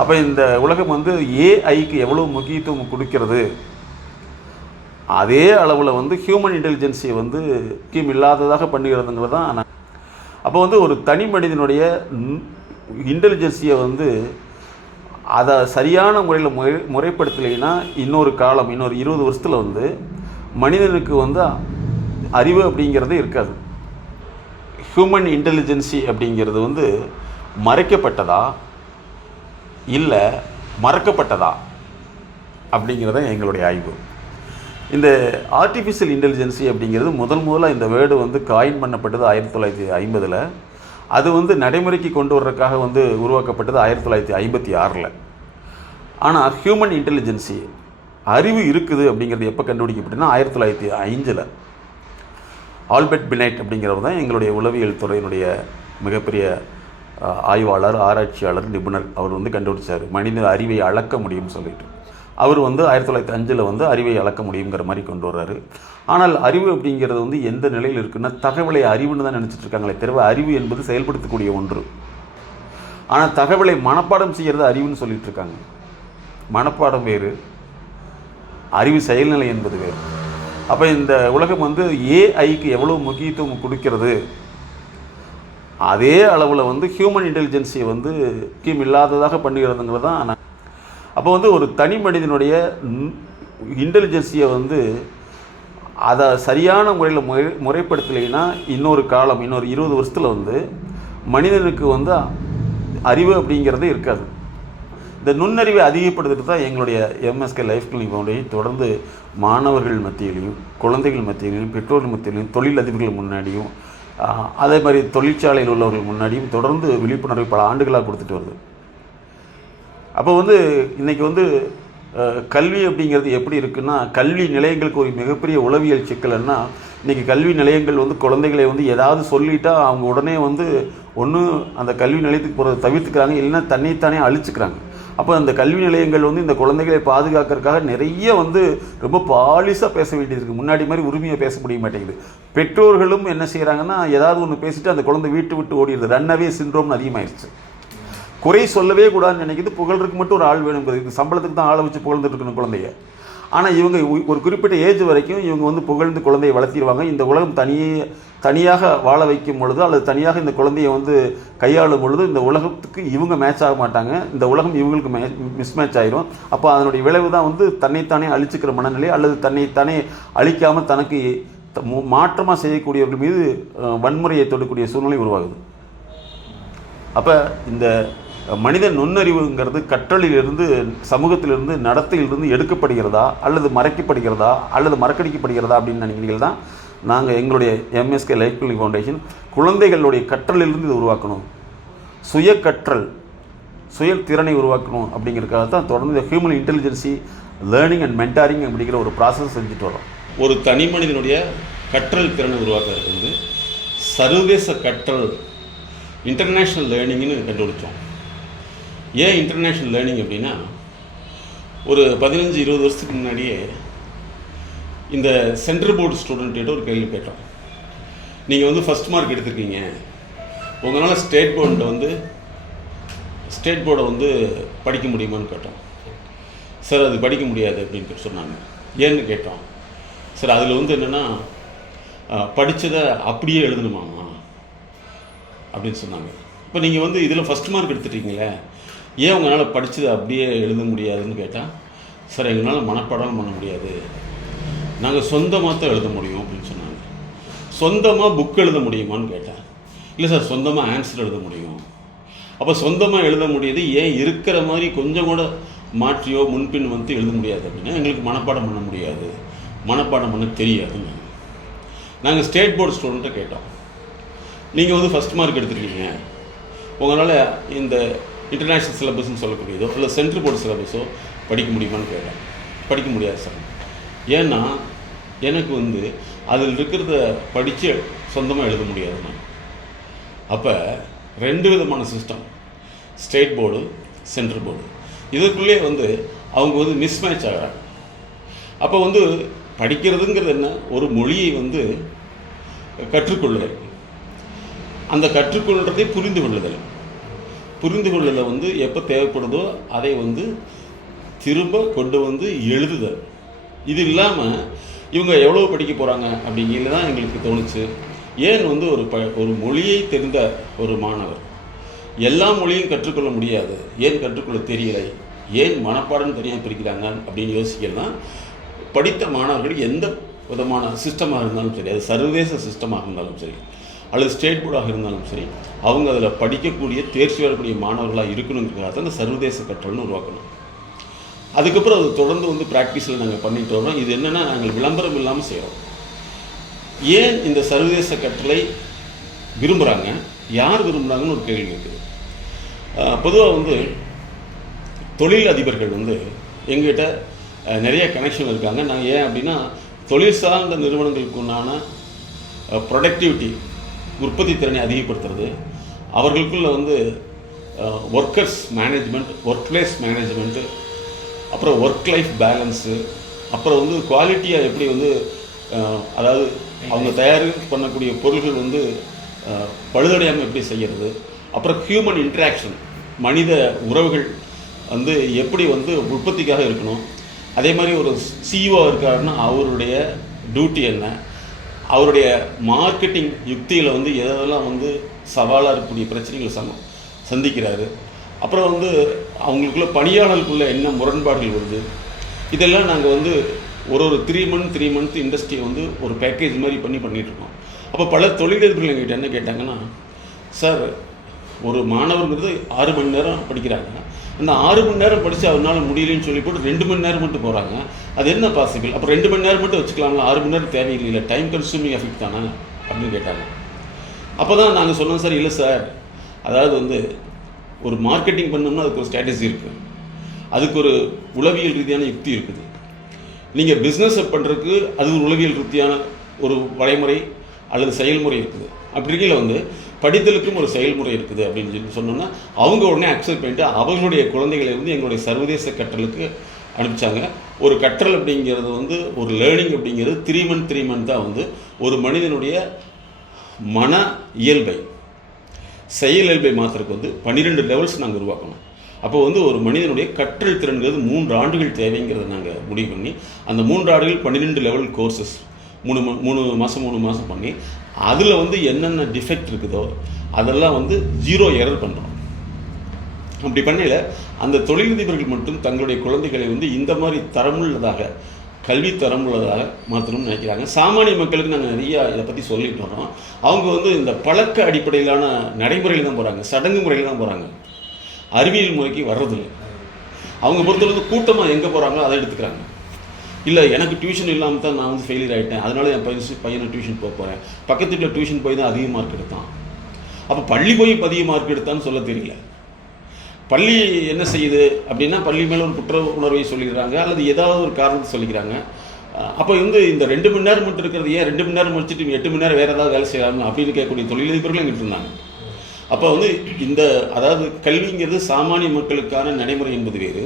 அப்போ இந்த உலகம் வந்து ஏஐக்கு எவ்வளோ முக்கியத்துவம் கொடுக்கிறது, அதே அளவில் வந்து ஹியூமன் இன்டெலிஜென்ஸியை வந்து முக்கியம் இல்லாததாக பண்ணுகிறதுங்கிறது தான். அப்போ வந்து ஒரு தனி மனிதனுடைய இன்டெலிஜென்ஸியை வந்து அதை சரியான முறையில் முறைப்படுத்தலைன்னா இன்னொரு காலம், இன்னொரு 20 வருஷத்தில் வந்து மனிதனுக்கு வந்து அறிவு அப்படிங்கிறதே இருக்காது. ஹியூமன் இன்டெலிஜென்சி அப்படிங்கிறது வந்து மறைக்கப்பட்டதா இல்லை மறக்கப்பட்டதா அப்படிங்கிறத எங்களுடைய ஆய்வு. இந்த ஆர்டிஃபிஷியல் இன்டெலிஜென்சி அப்படிங்கிறது முதலாக இந்த வேர்டு வந்து காயின் பண்ணப்பட்டது 1950. அது வந்து நடைமுறைக்கு கொண்டு வர்றதுக்காக வந்து உருவாக்கப்பட்டது 1956. ஆனால் ஹியூமன் இன்டெலிஜென்சி அறிவு இருக்குது அப்படிங்கிறது எப்போ கண்டுபிடிக்கப்பட்டதுன்னா 1905. ஆல்பர்ட் பினைட் அப்படிங்கிறவர் தான் எங்களுடைய உளவியல் துறையினுடைய மிகப்பெரிய ஆய்வாளர், ஆராய்ச்சியாளர், நிபுணர். அவர் வந்து கண்டுபிடிச்சார் மனித அறிவை அளக்க முடியும்னு சொல்லிட்டு. அவர் வந்து 1905 வந்து அறிவை அளக்க முடியுங்கிற மாதிரி கொண்டு வர்றாரு. ஆனால் அறிவு அப்படிங்கிறது வந்து எந்த நிலையில் இருக்குன்னா, தகவலை அறிவுன்னு தான் நினச்சிட்டு இருக்காங்களே தவிர அறிவு என்பது செயல்படுத்தக்கூடிய ஒன்று. ஆனால் தகவலை மனப்பாடம் செய்கிறது அறிவுன்னு சொல்லிட்டு இருக்காங்க. மனப்பாடம் வேறு, அறிவு செயல்நிலை என்பது வேறு. அப்போ இந்த உலகம் வந்து ஏஐக்கு எவ்வளோ முக்கியத்துவம் கொடுக்கிறது, அதே அளவில் வந்து ஹியூமன் இன்டெலிஜென்ஸியை வந்து முக்கியம் இல்லாததாக பண்ணுகிறதுங்கிறது தான். அப்போ வந்து ஒரு தனி மனிதனுடைய இன்டெலிஜென்ஸியை வந்து அதை சரியான முறையில் முறைப்படுத்தலைன்னா இன்னொரு காலம், இன்னொரு 20 வருஷத்தில் வந்து மனிதனுக்கு வந்து அறிவு அப்படிங்கிறதே இருக்காது. இந்த நுண்ணறிவை அதிகப்படுத்துறது தான் எங்களுடைய எம்எஸ்கே லைஃப் கிளினிக் ஃபவுண்டேஷன் தொடர்ந்து மாணவர்கள் மத்தியிலையும், குழந்தைகள் மத்தியிலையும், பெற்றோர்கள் மத்தியிலையும், தொழிலதிபர்கள் முன்னாடியும், அதே மாதிரி தொழிற்சாலையில் உள்ளவர்கள் முன்னாடியும் தொடர்ந்து விழிப்புணர்வை பல ஆண்டுகளாக கொடுத்துட்டு வருது. அப்போ வந்து இன்றைக்கி வந்து கல்வி அப்படிங்கிறது எப்படி இருக்குன்னா, கல்வி நிலையங்களுக்கு ஒரு மிகப்பெரிய உளவியல் சிக்கல்னா, இன்றைக்கி கல்வி நிலையங்கள் வந்து குழந்தைகளை வந்து ஏதாவது சொல்லிட்டா அவங்க உடனே வந்து ஒன்று அந்த கல்வி நிலையத்துக்கு போகிறத தவிர்த்துக்கிறாங்க, இல்லைன்னா தன்னைத்தானே அழிச்சுக்கிறாங்க. அப்போ அந்த கல்வி நிலையங்கள் வந்து இந்த குழந்தைகளை பாதுகாக்கிறதுக்காக நிறைய வந்து ரொம்ப பாலிஷாக பேச வேண்டியது இருக்குது. முன்னாடி மாதிரி உரிமையாக பேச முடிய மாட்டேங்குது. பெற்றோர்களும் என்ன செய்கிறாங்கன்னா, ஏதாவது ஒன்று பேசிட்டு அந்த குழந்தை வீட்டு விட்டு ஓடிடுது. ரன்னவே சிண்ட்ரோம்னு அதிகமாகிடுச்சு. குறை சொல்லவே கூடாதுன்னு நினைக்கிது. புகழ்றதுக்கு மட்டும் ஒரு ஆள் வேணுங்கிறது. இது சம்பளத்துக்கு தான் ஆளை வச்சு புகழ்ந்துட்டு இருக்கணும் குழந்தைய. ஆனால் இவங்க ஒரு குறிப்பிட்ட ஏஜ் வரைக்கும் இவங்க வந்து புகழ்ந்து குழந்தையை வளர்த்திடுவாங்க. இந்த உலகம் தனியாக வாழ வைக்கும் பொழுது அல்லது தனியாக இந்த குழந்தையை வந்து கையாளும் பொழுது இந்த உலகத்துக்கு இவங்க மேட்ச் ஆக மாட்டாங்க, இந்த உலகம் இவங்களுக்கு மிஸ்மேட்ச் ஆகிரும். அப்போ அதனுடைய விளைவு தான் வந்து தன்னைத்தானே அழிச்சுக்கிற மனநிலை, அல்லது தன்னைத்தானே அழிக்காமல் தனக்கு மாற்றமாக செய்யக்கூடியவர்கள் மீது வன்முறையை தொடக்கூடிய சூழ்நிலை உருவாகுது. அப்போ இந்த மனித நுண்ணறிவுங்கிறது கற்றலிலிருந்து, சமூகத்திலிருந்து, நடத்தையிலிருந்து எடுக்கப்படுகிறதா அல்லது மறைக்கப்படுகிறதா அல்லது மறக்கடிக்கப்படுகிறதா அப்படின்னு நினைக்கிறீர்கள் தான் நாங்கள் எங்களுடைய எம்எஸ்கே லைஃப் கிளினிக் ஃபவுண்டேஷன் குழந்தைகளுடைய கற்றலிலிருந்து இது உருவாக்கணும், சுய கற்றல், சுய திறனை உருவாக்கணும் அப்படிங்கிறதுக்காக தான் தொடர்ந்து இந்த human intelligence learning and mentoring அப்படிங்கிற ஒரு ப்ராசஸ் செஞ்சுட்டு வரோம். ஒரு தனி மனிதனுடைய கற்றல் திறனை உருவாக்குறது வந்து சர்வதேச கற்றல், இன்டர்நேஷ்னல் லேர்னிங்னு கண்டுபிடிச்சோம். ஏன் இன்டர்நேஷ்னல் லேர்னிங் அப்படின்னா, ஒரு 15-20 வருஷத்துக்கு முன்னாடியே இந்த சென்ட்ரல் போர்டு ஸ்டூடெண்ட்டிட்ட ஒரு கேள்வி கேட்டோம். நீங்கள் வந்து ஃபஸ்ட் மார்க் எடுத்திருக்கீங்க, உங்களால் ஸ்டேட் போர்டை வந்து படிக்க முடியுமான்னு கேட்டோம். சார் அது படிக்க முடியாது அப்படின்னு சொன்னாங்க. ஏன்னு கேட்டோம். சார் அதில் வந்து என்னென்னா படித்ததை அப்படியே எழுதணுமாமா அப்படின்னு சொன்னாங்க. இப்போ நீங்கள் வந்து இதில் ஃபஸ்ட் மார்க் எடுத்துட்டீங்களே, ஏன் உங்களால் படித்ததை அப்படியே எழுத முடியாதுன்னு கேட்டால், சார் எங்களால் மனப்பாடம் பண்ண முடியாது, நாங்கள் சொந்தமாக தான் எழுத முடியும் அப்படின்னு சொன்னாங்க. சொந்தமாக புக் எழுத முடியுமான்னு கேட்டேன். இல்லை சார், சொந்தமாக ஆன்சர் எழுத முடியும். அப்போ சொந்தமாக எழுத முடியாது, ஏன் இருக்கிற மாதிரி கொஞ்சம் கூட மாற்றியோ முன்பின் வந்து எழுத முடியாது அப்படின்னா, எங்களுக்கு மனப்பாடம் பண்ண முடியாது, மனப்பாடம் பண்ண தெரியாதுன்னு நாங்கள் ஸ்டேட் போர்டு ஸ்டூடெண்ட்டை கேட்டோம். நீங்கள் வந்து ஃபஸ்ட் மார்க் எடுத்துருக்கீங்க, உங்களால் இந்த இன்டர்நேஷ்னல் சிலபஸ்ன்னு சொல்லக்கூடியதோ இல்லை சென்ட்ரல் போர்டு சிலபஸோ படிக்க முடியுமான்னு கேட்டேன். படிக்க முடியாது சார். ஏன்னா எனக்கு வந்து அதில் இருக்கிறத படித்து சொந்தமாக எழுத முடியாதுண்ணா. அப்போ 2 விதமான system, state board, central board, இதுக்குள்ளே வந்து அவங்க வந்து மிஸ்மேட்ச் ஆகிறாங்க. அப்போ வந்து படிக்கிறதுங்கிறது என்ன, ஒரு மொழியை வந்து கற்றுக்கொள்ளுதல், அந்த கற்றுக்கொள்கிறதை புரிந்து கொள்ளுதல், புரிந்து கொள்ளலை வந்து எப்போ தேவைப்படுதோ அதை வந்து திரும்ப கொண்டு வந்து எழுதுதல். இது இல்லாமல் இவங்க எவ்வளோ படிக்க போகிறாங்க அப்படிங்கிறது தான் எங்களுக்கு தோணுச்சு. ஏன் வந்து ஒரு மொழியை தெரிந்த ஒரு மாணவர் எல்லா மொழியும் கற்றுக்கொள்ள முடியாது, ஏன் கற்றுக்கொள்ள தெரியலை, ஏன் மனப்பாடம் தனியாக பிரிக்கிறாங்க அப்படின்னு யோசிக்கலாம். படித்த மாணவர்கள் எந்த விதமான சிஸ்டமாக இருந்தாலும் சரி, அது சர்வதேச சிஸ்டமாக இருந்தாலும் சரி அல்லது ஸ்டேட் போர்டாக இருந்தாலும் சரி, அவங்க அதில் படிக்கக்கூடிய தேர்ச்சி வரக்கூடிய மாணவர்களாக இருக்கணுங்கிறதுக்காக தான் அந்த சர்வதேச கற்றல்னு உருவாக்கணும். அதுக்கப்புறம் அது தொடர்ந்து வந்து ப்ராக்டிஸில் நாங்கள் பண்ணிட்டு வரோம். இது என்னென்னா நாங்கள் விளம்பரம் இல்லாமல் செய்கிறோம். ஏன் இந்த சர்வதேச கற்றலை விரும்புகிறாங்க, யார் விரும்புகிறாங்கன்னு ஒரு கேள்வி இருக்குது. பொதுவாக வந்து தொழில் அதிபர்கள் வந்து எங்ககிட்ட நிறைய கனெக்ஷன் இருக்காங்க. நாங்கள் ஏன் அப்படின்னா தொழில் சார்ந்த நிறுவனங்களுக்கு உண்டான ப்ரொடக்டிவிட்டி, உற்பத்தி திறனை அதிகப்படுத்துறது, அவர்களுக்குள்ள வந்து workers management, work place management, அப்புறம் ஒர்க் லைஃப் பேலன்ஸு, அப்புறம் வந்து குவாலிட்டியாக எப்படி வந்து அதாவது அவங்க தயார் பண்ணக்கூடிய பொருள்கள் வந்து பழுதடையாமல் எப்படி செய்கிறது, அப்புறம் ஹியூமன் இன்ட்ராக்ஷன், மனித உறவுகள் வந்து எப்படி வந்து உற்பத்திக்காக இருக்கணும். அதே மாதிரி ஒரு சிஇஓ இருக்காருன்னா அவருடைய டியூட்டி என்ன, அவருடைய மார்க்கெட்டிங் யுக்தியில் வந்து எதெல்லாம் வந்து சவாலாக இருக்கக்கூடிய பிரச்சனைகளை சந்திக்கிறாரு, அப்புறம் வந்து அவங்களுக்குள்ள பணியாளர்களுக்குள்ள என்ன முரண்பாடுகள் வருது, இதெல்லாம் நாங்கள் வந்து ஒரு 3 மந்த் இண்டஸ்ட்ரியை வந்து ஒரு பேக்கேஜ் மாதிரி பண்ணிகிட்ருக்கோம். அப்போ பல தொழிலதிபர்கள் எங்கள்கிட்ட என்ன கேட்டாங்கன்னா, சார் ஒரு மாணவர்ங்கிறது 6 மணி நேரம் படிக்கிறாங்க, அந்த 6 மணி நேரம் படித்து அவரால் முடியலன்னு சொல்லி போட்டு 2 மணி நேரம் மட்டும் போகிறாங்க, அது என்ன பாசிபிள், அப்போ 2 மணி நேரம் மட்டும் வச்சுக்கலாங்களா, 6 மணி நேரம் தேவையில்லை, டைம் கன்சூமிங் எஃபெக்ட் தானே அப்படின்னு கேட்டாங்க. அப்போ தான் நாங்கள் சொன்னோம், சார் இல்லை சார், அதாவது வந்து ஒரு மார்க்கெட்டிங் பண்ணோம்னா அதுக்கு ஒரு ஸ்ட்ராட்டஜி இருக்குது, அதுக்கு ஒரு உளவியல் ரீதியான யுக்தி இருக்குது. நீங்கள் பிஸ்னஸை பண்ணுறதுக்கு அது ஒரு உளவியல் ரீதியான ஒரு வரைமுறை அல்லது செயல்முறை இருக்குது. அப்படி இருக்கையில் வந்து படித்தலுக்கும் ஒரு செயல்முறை இருக்குது அப்படின்னு சொல்லி சொன்னோன்னா அவங்க உடனே அக்செப்ட் பண்ணிட்டு அவர்களுடைய குழந்தைகளை வந்து எங்களுடைய சர்வதேச கற்றலுக்கு அனுப்பிச்சாங்க. ஒரு கற்றல் அப்படிங்கிறது வந்து ஒரு லேர்னிங் அப்படிங்கிறது 3 மந்த் தான் வந்து ஒரு மனிதனுடைய மன இயல்பை, செயல் இயல்பை மாத்திரக்கு வந்து 12 லெவல்ஸ் நாங்கள் உருவாக்கணும். அப்போ வந்து ஒரு மனிதனுடைய கற்றல் திறன்கிறது 3 ஆண்டுகள் தேவைங்கிறத நாங்கள் முடிவு பண்ணி அந்த 3 ஆண்டுகள் 12 லெவல் கோர்சஸ் 3 மாதம் பண்ணி அதில் வந்து என்னென்ன டிஃபெக்ட் இருக்குதோ அதெல்லாம் வந்து 0 எரர் பண்ணுறோம். அப்படி பண்ணல அந்த தொழிலதிபர்கள் மட்டும் தங்களுடைய குழந்தைகளை வந்து இந்த மாதிரி தரமுள்ளதாக, கல்வி தரமுள்ளதாக மாற்றணும்னு நினைக்கிறாங்க. சாமானிய மக்களுக்கு நாங்கள் நிறையா இதை பற்றி சொல்லிட்டு வரோம். அவங்க வந்து இந்த பழக்க அடிப்படையிலான நடைமுறையில் தான் போகிறாங்க, சடங்கு முறையில் தான் போகிறாங்க, அறிவியல் முறைக்கு வர்றதில்லை. அவங்க பொறுத்தளவு கூட்டமாக எங்கே போகிறாங்களோ அதை எடுத்துக்கிறாங்க. இல்லை எனக்கு டியூஷன் இல்லாமல் தான் நான் வந்து ஃபெயிலியர் ஆகிட்டேன், அதனால் என் பையனை டியூஷன் போகிறேன், பக்கத்து வீட்டில் டியூஷன் போய் தான் அதிக மார்க் எடுத்தான், அப்போ பள்ளி போய் அதிக மார்க் எடுத்தான்னு சொல்ல தெரியல. பள்ளி என்ன செய்யுது அப்படின்னா பள்ளி மேலே ஒரு குற்ற உணர்வை சொல்லிடுறாங்க அல்லது ஏதாவது ஒரு காரணத்தை சொல்லிக்கிறாங்க. அப்போ வந்து இந்த 2 மணி நேரம் மட்டும் இருக்கிறது, ஏன் 2 மணி நேரம் முடிச்சுட்டு 8 மணி நேரம் வேறு ஏதாவது வேலை செய்யலாம்னு அப்படின்னு கேட்கக்கூடிய தொழிலதிபர்களும் எங்கிட்ட இருந்தாங்க. அப்போ வந்து இந்த அதாவது கல்விங்கிறது சாமானிய மக்களுக்கான நடைமுறை என்பது வேறு,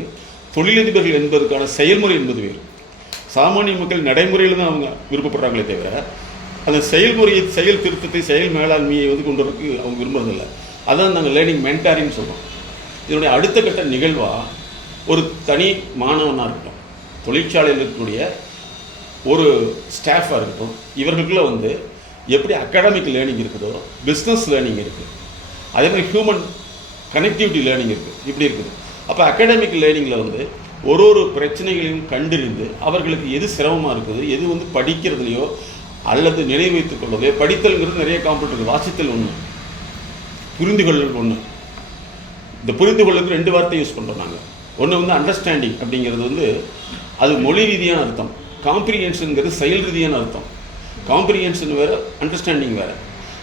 தொழிலதிபர்கள் என்பதற்கான செயல்முறை என்பது வேறு. சாமானிய மக்கள் நடைமுறையில் தான் அவங்க விருப்பப்படுறாங்களே தவிர அந்த செயல்முறையை, செயல் திருத்தத்தை, செயல் மேலாண்மையை வந்து கொண்டு வரதுக்கு அவங்க விரும்புறதில்லை. அதான் நாங்கள் லேர்னிங் மென்டாரின்னு சொல்கிறோம். இதனுடைய அடுத்த கட்ட நிகழ்வாக ஒரு தனி மாணவனாக இருக்கட்டும், தொழிற்சாலையில் இருக்கக்கூடிய ஒரு ஸ்டாஃபாக இருக்கட்டும், இவர்களுக்குள்ள வந்து எப்படி அகாடமிக் லேர்னிங் இருக்குதோ பிஸ்னஸ் லேர்னிங் இருக்குது, அதே மாதிரி ஹியூமன் கனெக்டிவிட்டி லேர்னிங் இருக்குது, இப்படி இருக்குது. அப்போ அகாடமிக் லேர்னிங்கில் வந்து ஒரு பிரச்சனைகளையும் கண்டறிந்து அவர்களுக்கு எது சிரமமாக இருக்குது, எது வந்து படிக்கிறதுலையோ அல்லது நினைவு வைத்துக் கொள்வதையோ, படித்தல்ங்கிறது நிறைய காம்பவுண்ட் இருக்குது, வாசித்தல் ஒன்று, புரிந்து கொள்ளல் ஒன்று. இந்த புரிந்து கொள்ளுக்கு 2 வார்த்தை யூஸ் பண்ணுறோம் நாங்கள். ஒன்று வந்து அண்டர்ஸ்டாண்டிங் அப்படிங்கிறது வந்து அது மொழி ரீதியான அர்த்தம், காம்ப்ரிஹென்ஷனுங்கிறது செயல் ரீதியான அர்த்தம். காம்ப்ரிஹென்ஷன் வேறு, அண்டர்ஸ்டாண்டிங் வேறு.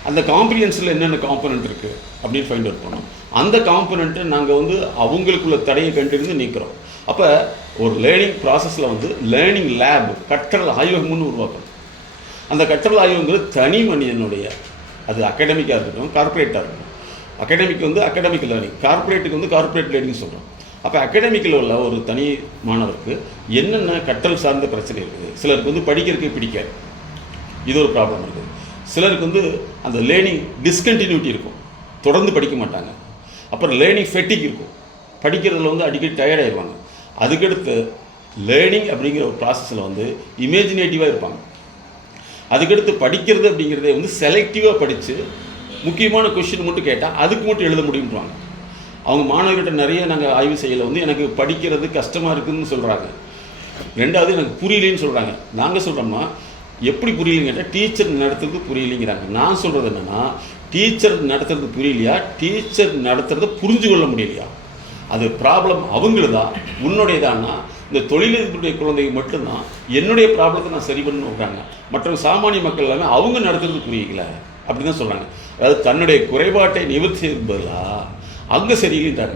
அந்த காம்ப்ரிஹென்ஷனில் என்னென்ன காம்பனண்ட் இருக்குது அப்படின்னு ஃபைண்ட் அவுட் பண்ணோம். அந்த காம்பனண்ட்டை நாங்கள் வந்து அவங்களுக்குள்ள தடையை கண்டறிந்து நீக்கிறோம். அப்போ ஒரு லேர்னிங் ப்ராசஸில் வந்து லேர்னிங் லேப், கற்றல் ஆய்வகம்னு உருவாக்கணும். அந்த கற்றல் ஆய்வகங்கிறது தனி மனிதனுடைய, அது அகாடமிக்காக இருக்கட்டும், கார்பரேட்டாக இருக்கட்டும். அகாடமிக் வந்து அகாடமிக் லேர்னிங், கார்பரேட்டுக்கு வந்து கார்பரேட் லேர்னிங் சொல்கிறோம். அப்போ அகாடமிக்கில் உள்ள ஒரு தனி மாணவருக்கு என்னென்ன கற்றல் சார்ந்த பிரச்சனை இருக்குது. சிலருக்கு வந்து படிக்கிறதுக்கு பிடிக்காது, இது ஒரு ப்ராப்ளம் இருக்குது. சிலருக்கு வந்து அந்த லேர்னிங் டிஸ்கண்டினியூட்டி இருக்கும், தொடர்ந்து படிக்க மாட்டாங்க. அப்புறம் லேர்னிங் ஃபெட்டிக் இருக்கும், படிக்கிறதுல வந்து அடிக்கடி டயர்ட் ஆயிடுவாங்க. அதுக்கடுத்து லேர்னிங் அப்படிங்கிற ஒரு ப்ராசஸில் வந்து இமேஜினேட்டிவாக இருப்பாங்க. அதுக்கடுத்து படிக்கிறது அப்படிங்கிறதே வந்து செலக்டிவாக படித்து முக்கியமான கொஸ்டின் மட்டும் கேட்டால் அதுக்கு மட்டும் எழுத முடியும்வாங்க. அவங்க மாணவர்கிட்ட நிறைய நாங்கள் ஆய்வு செய்யலை வந்து எனக்கு படிக்கிறது கஷ்டமாக இருக்குதுன்னு சொல்கிறாங்க. ரெண்டாவது எனக்கு புரியலைன்னு சொல்கிறாங்க. நாங்கள் சொல்கிறோம்னா எப்படி புரியலைன்னு கேட்டால் டீச்சர் நடத்துறது புரியலைங்கிறாங்க. நான் சொல்கிறது என்னென்னா டீச்சர் நடத்துறது புரியலையா, டீச்சர் நடத்துறதை புரிஞ்சு கொள்ள முடியலையா, அது ப்ராப்ளம் அவங்களுதா உன்னுடையதான்னா இந்த தொழிலதிபருடைய குழந்தைங்க மட்டும்தான் என்னுடைய ப்ராப்ளத்தை நான் சரி பண்ண விட்றாங்க. மற்ற சாமானிய மக்கள் எல்லாமே அவங்க நடத்துறது புரியல அப்படி தான் சொல்கிறாங்க. அதாவது தன்னுடைய குறைபாட்டை நிவர்த்தி செய்யறது பதிலாக அங்கே சரியில்லைன்றாங்க.